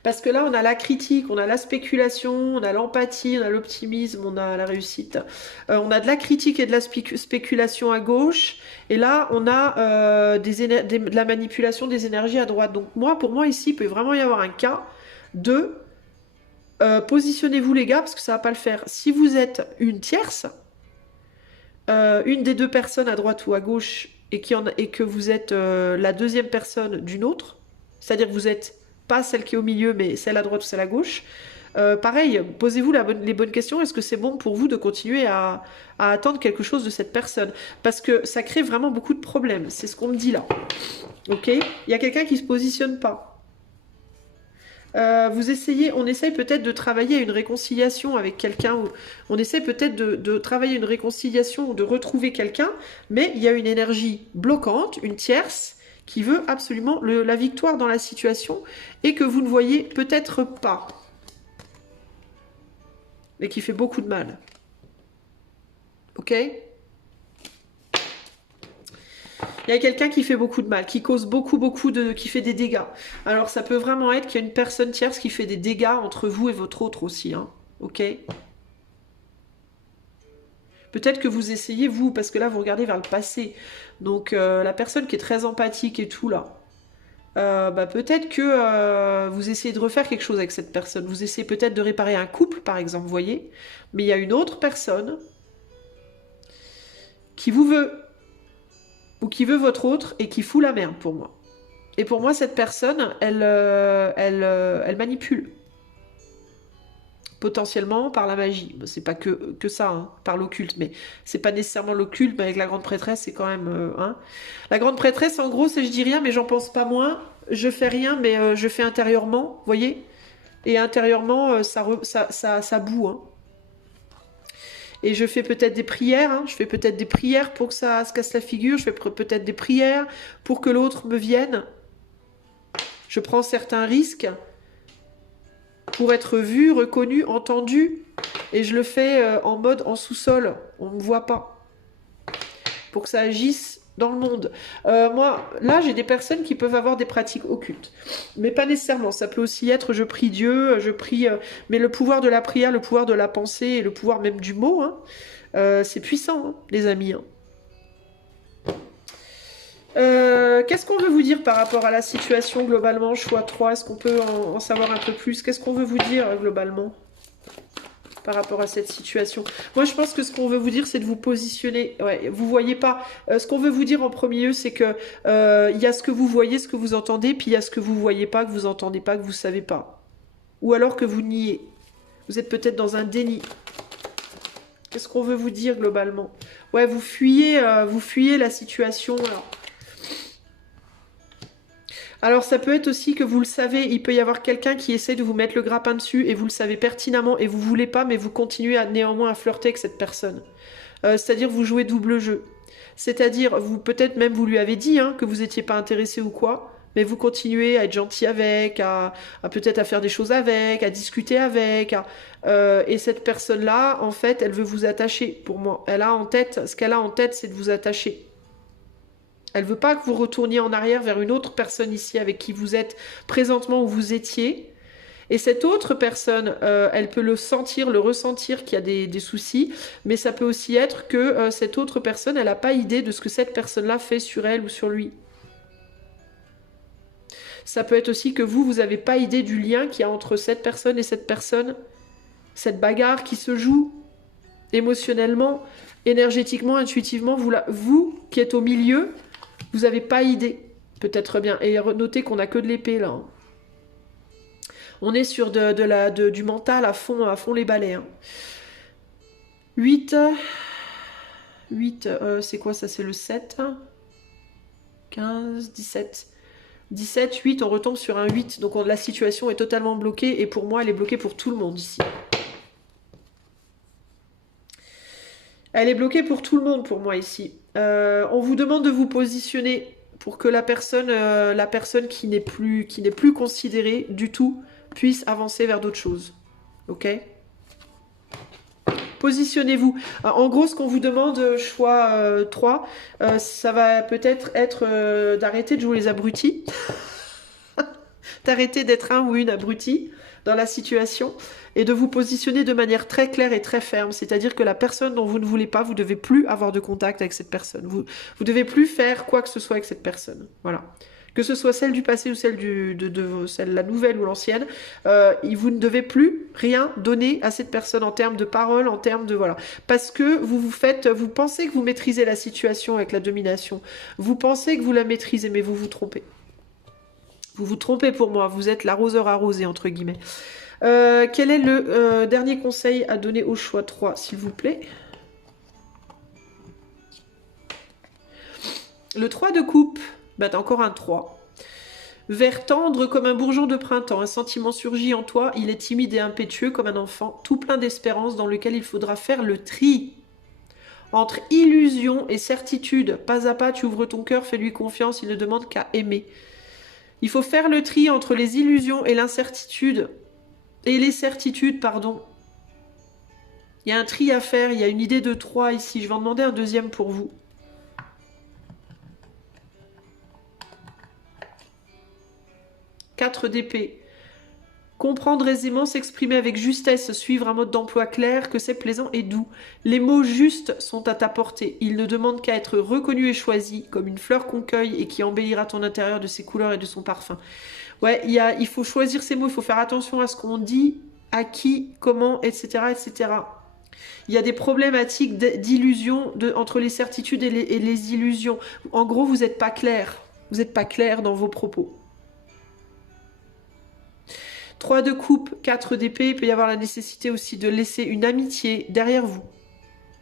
Parce que là, on a la critique, on a la spéculation, on a l'empathie, on a l'optimisme, on a la réussite. On a de la critique et de la spéculation à gauche. Et là, on a de la manipulation des énergies à droite. Donc pour moi, ici, il peut vraiment y avoir un cas de... positionnez-vous les gars, parce que ça va pas le faire. Si vous êtes une tierce, une des deux personnes à droite ou à gauche, et que vous êtes la deuxième personne d'une autre, c'est-à-dire que vous êtes pas celle qui est au milieu, mais celle à droite ou celle à gauche, pareil, posez-vous les bonnes questions. Est-ce que c'est bon pour vous de continuer à attendre quelque chose de cette personne? Parce que ça crée vraiment beaucoup de problèmes. C'est ce qu'on me dit là. Ok? Il y a quelqu'un qui se positionne pas. On essaye peut-être de travailler à une réconciliation avec quelqu'un, ou on essaie peut-être de travailler une réconciliation ou de retrouver quelqu'un, mais il y a une énergie bloquante, une tierce, qui veut absolument la victoire dans la situation et que vous ne voyez peut-être pas, mais qui fait beaucoup de mal. Ok ? Il y a quelqu'un qui fait beaucoup de mal, qui cause qui fait des dégâts. Alors ça peut vraiment être qu'il y a une personne tierce qui fait des dégâts entre vous et votre autre aussi, hein. Ok ? Peut-être que vous essayez, vous, parce que là, vous regardez vers le passé. Donc, la personne qui est très empathique et tout, là, peut-être que vous essayez de refaire quelque chose avec cette personne. Vous essayez peut-être de réparer un couple, par exemple, vous voyez. Mais il y a une autre personne qui vous veut, ou qui veut votre autre, et qui fout la merde, pour moi. Et pour moi, cette personne, elle manipule. Potentiellement par la magie. C'est pas que ça, hein, par l'occulte, mais c'est pas nécessairement l'occulte, mais avec la grande prêtresse, c'est quand même... hein. La grande prêtresse, en gros, c'est je dis rien, mais j'en pense pas moins. Je fais rien, mais je fais intérieurement, voyez? Et intérieurement, ça boue. Hein. Et je fais peut-être des prières. Hein. Je fais peut-être des prières pour que ça se casse la figure. Je fais peut-être des prières pour que l'autre me vienne. Je prends certains risques pour être vu, reconnu, entendu. Et je le fais en mode en sous-sol. On ne me voit pas. Pour que ça agisse dans le monde. Moi, là, j'ai des personnes qui peuvent avoir des pratiques occultes. Mais pas nécessairement. Ça peut aussi être, je prie Dieu, je prie... mais le pouvoir de la prière, le pouvoir de la pensée, et le pouvoir même du mot, hein, c'est puissant, hein, les amis. Hein. Qu'est-ce qu'on veut vous dire par rapport à la situation globalement, choix 3? Est-ce qu'on peut en savoir un peu plus? Qu'est-ce qu'on veut vous dire globalement par rapport à cette situation? Moi, je pense que ce qu'on veut vous dire, c'est de vous positionner. Ouais, vous voyez pas. Ce qu'on veut vous dire en premier lieu, c'est que il y a ce que vous voyez, ce que vous entendez, puis il y a ce que vous voyez pas, que vous entendez pas, que vous savez pas. Ou alors que vous niez. Vous êtes peut-être dans un déni. Qu'est-ce qu'on veut vous dire globalement? Ouais, vous fuyez la situation. Alors ça peut être aussi que vous le savez, il peut y avoir quelqu'un qui essaie de vous mettre le grappin dessus et vous le savez pertinemment et vous voulez pas, mais vous continuez néanmoins à flirter avec cette personne. C'est-à-dire vous jouez double jeu. C'est-à-dire, peut-être même vous lui avez dit hein, que vous n'étiez pas intéressé ou quoi, mais vous continuez à être gentil avec, à peut-être à faire des choses avec, à discuter avec. Et cette personne-là, en fait, elle veut vous attacher, pour moi. Ce qu'elle a en tête, c'est de vous attacher. Elle veut pas que vous retourniez en arrière vers une autre personne ici avec qui vous êtes présentement où vous étiez. Et cette autre personne, elle peut le sentir, le ressentir qu'il y a des soucis, mais ça peut aussi être que cette autre personne, elle n'a pas idée de ce que cette personne-là fait sur elle ou sur lui. Ça peut être aussi que vous n'avez pas idée du lien qu'il y a entre cette personne, cette bagarre qui se joue émotionnellement, énergétiquement, intuitivement, vous qui êtes au milieu, vous n'avez pas idée, peut-être bien. Et notez qu'on n'a que de l'épée, là. Hein. On est sur du mental à fond les balais. Hein. 8, c'est quoi ça? C'est le 7. 15, 17. 17, 8, on retombe sur un 8. Donc la situation est totalement bloquée. Et pour moi, elle est bloquée pour tout le monde ici. Elle est bloquée pour tout le monde pour moi ici. On vous demande de vous positionner pour que la personne qui n'est plus considérée du tout puisse avancer vers d'autres choses. Ok? Positionnez-vous. En gros, ce qu'on vous demande, choix 3, ça va peut-être être, d'arrêter de jouer les abrutis. D'arrêter d'être un ou une abruti dans la situation et de vous positionner de manière très claire et très ferme. C'est-à-dire que la personne dont vous ne voulez pas, vous ne devez plus avoir de contact avec cette personne. Vous ne devez plus faire quoi que ce soit avec cette personne. Voilà. Que ce soit celle du passé ou celle celle la nouvelle ou l'ancienne, vous ne devez plus rien donner à cette personne en termes de parole, en termes de... Voilà. Parce que vous pensez que vous maîtrisez la situation avec la domination. Vous pensez que vous la maîtrisez, mais vous vous trompez. Vous vous trompez pour moi, vous êtes l'arroseur arrosé, entre guillemets. Quel est le dernier conseil à donner au choix 3, s'il vous plaît? Le 3 de coupe, bah, encore un 3. Vert tendre comme un bourgeon de printemps, un sentiment surgit en toi, il est timide et impétueux comme un enfant, tout plein d'espérance dans lequel il faudra faire le tri. Entre illusion et certitude, pas à pas, tu ouvres ton cœur, fais-lui confiance, il ne demande qu'à aimer. Il faut faire le tri entre les illusions et l'incertitude. Et les certitudes, pardon. Il y a un tri à faire, il y a une idée de 3 ici. Je vais en demander un deuxième pour vous. Quatre d'épée. Comprendre aisément, s'exprimer avec justesse, suivre un mode d'emploi clair, que c'est plaisant et doux. Les mots justes sont à ta portée. Ils ne demandent qu'à être reconnus et choisis, comme une fleur qu'on cueille et qui embellira ton intérieur de ses couleurs et de son parfum. Ouais, il faut choisir ces mots, il faut faire attention à ce qu'on dit, à qui, comment, etc., etc. Il y a des problématiques d'illusion entre les certitudes et les illusions. En gros, vous n'êtes pas clair. Vous n'êtes pas clair dans vos propos. 3 de coupe, 4 d'épée, il peut y avoir la nécessité aussi de laisser une amitié derrière vous.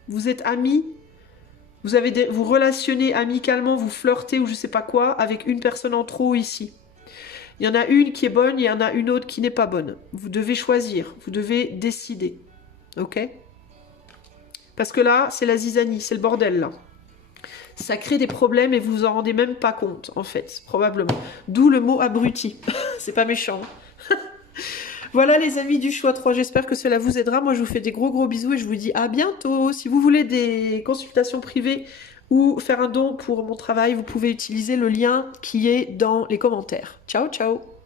Vous êtes amis, vous relationnez amicalement, vous flirtez ou je sais pas quoi avec une personne en trop ici. Il y en a une qui est bonne, il y en a une autre qui n'est pas bonne. Vous devez choisir, vous devez décider. Ok? Parce que là, c'est la zizanie, c'est le bordel là. Ça crée des problèmes et vous vous en rendez même pas compte, en fait, probablement. D'où le mot abruti. C'est pas méchant. Voilà les amis du choix 3, j'espère que cela vous aidera. Moi je vous fais des gros bisous et je vous dis à bientôt. Si vous voulez des consultations privées ou faire un don pour mon travail, vous pouvez utiliser le lien qui est dans les commentaires. Ciao ciao.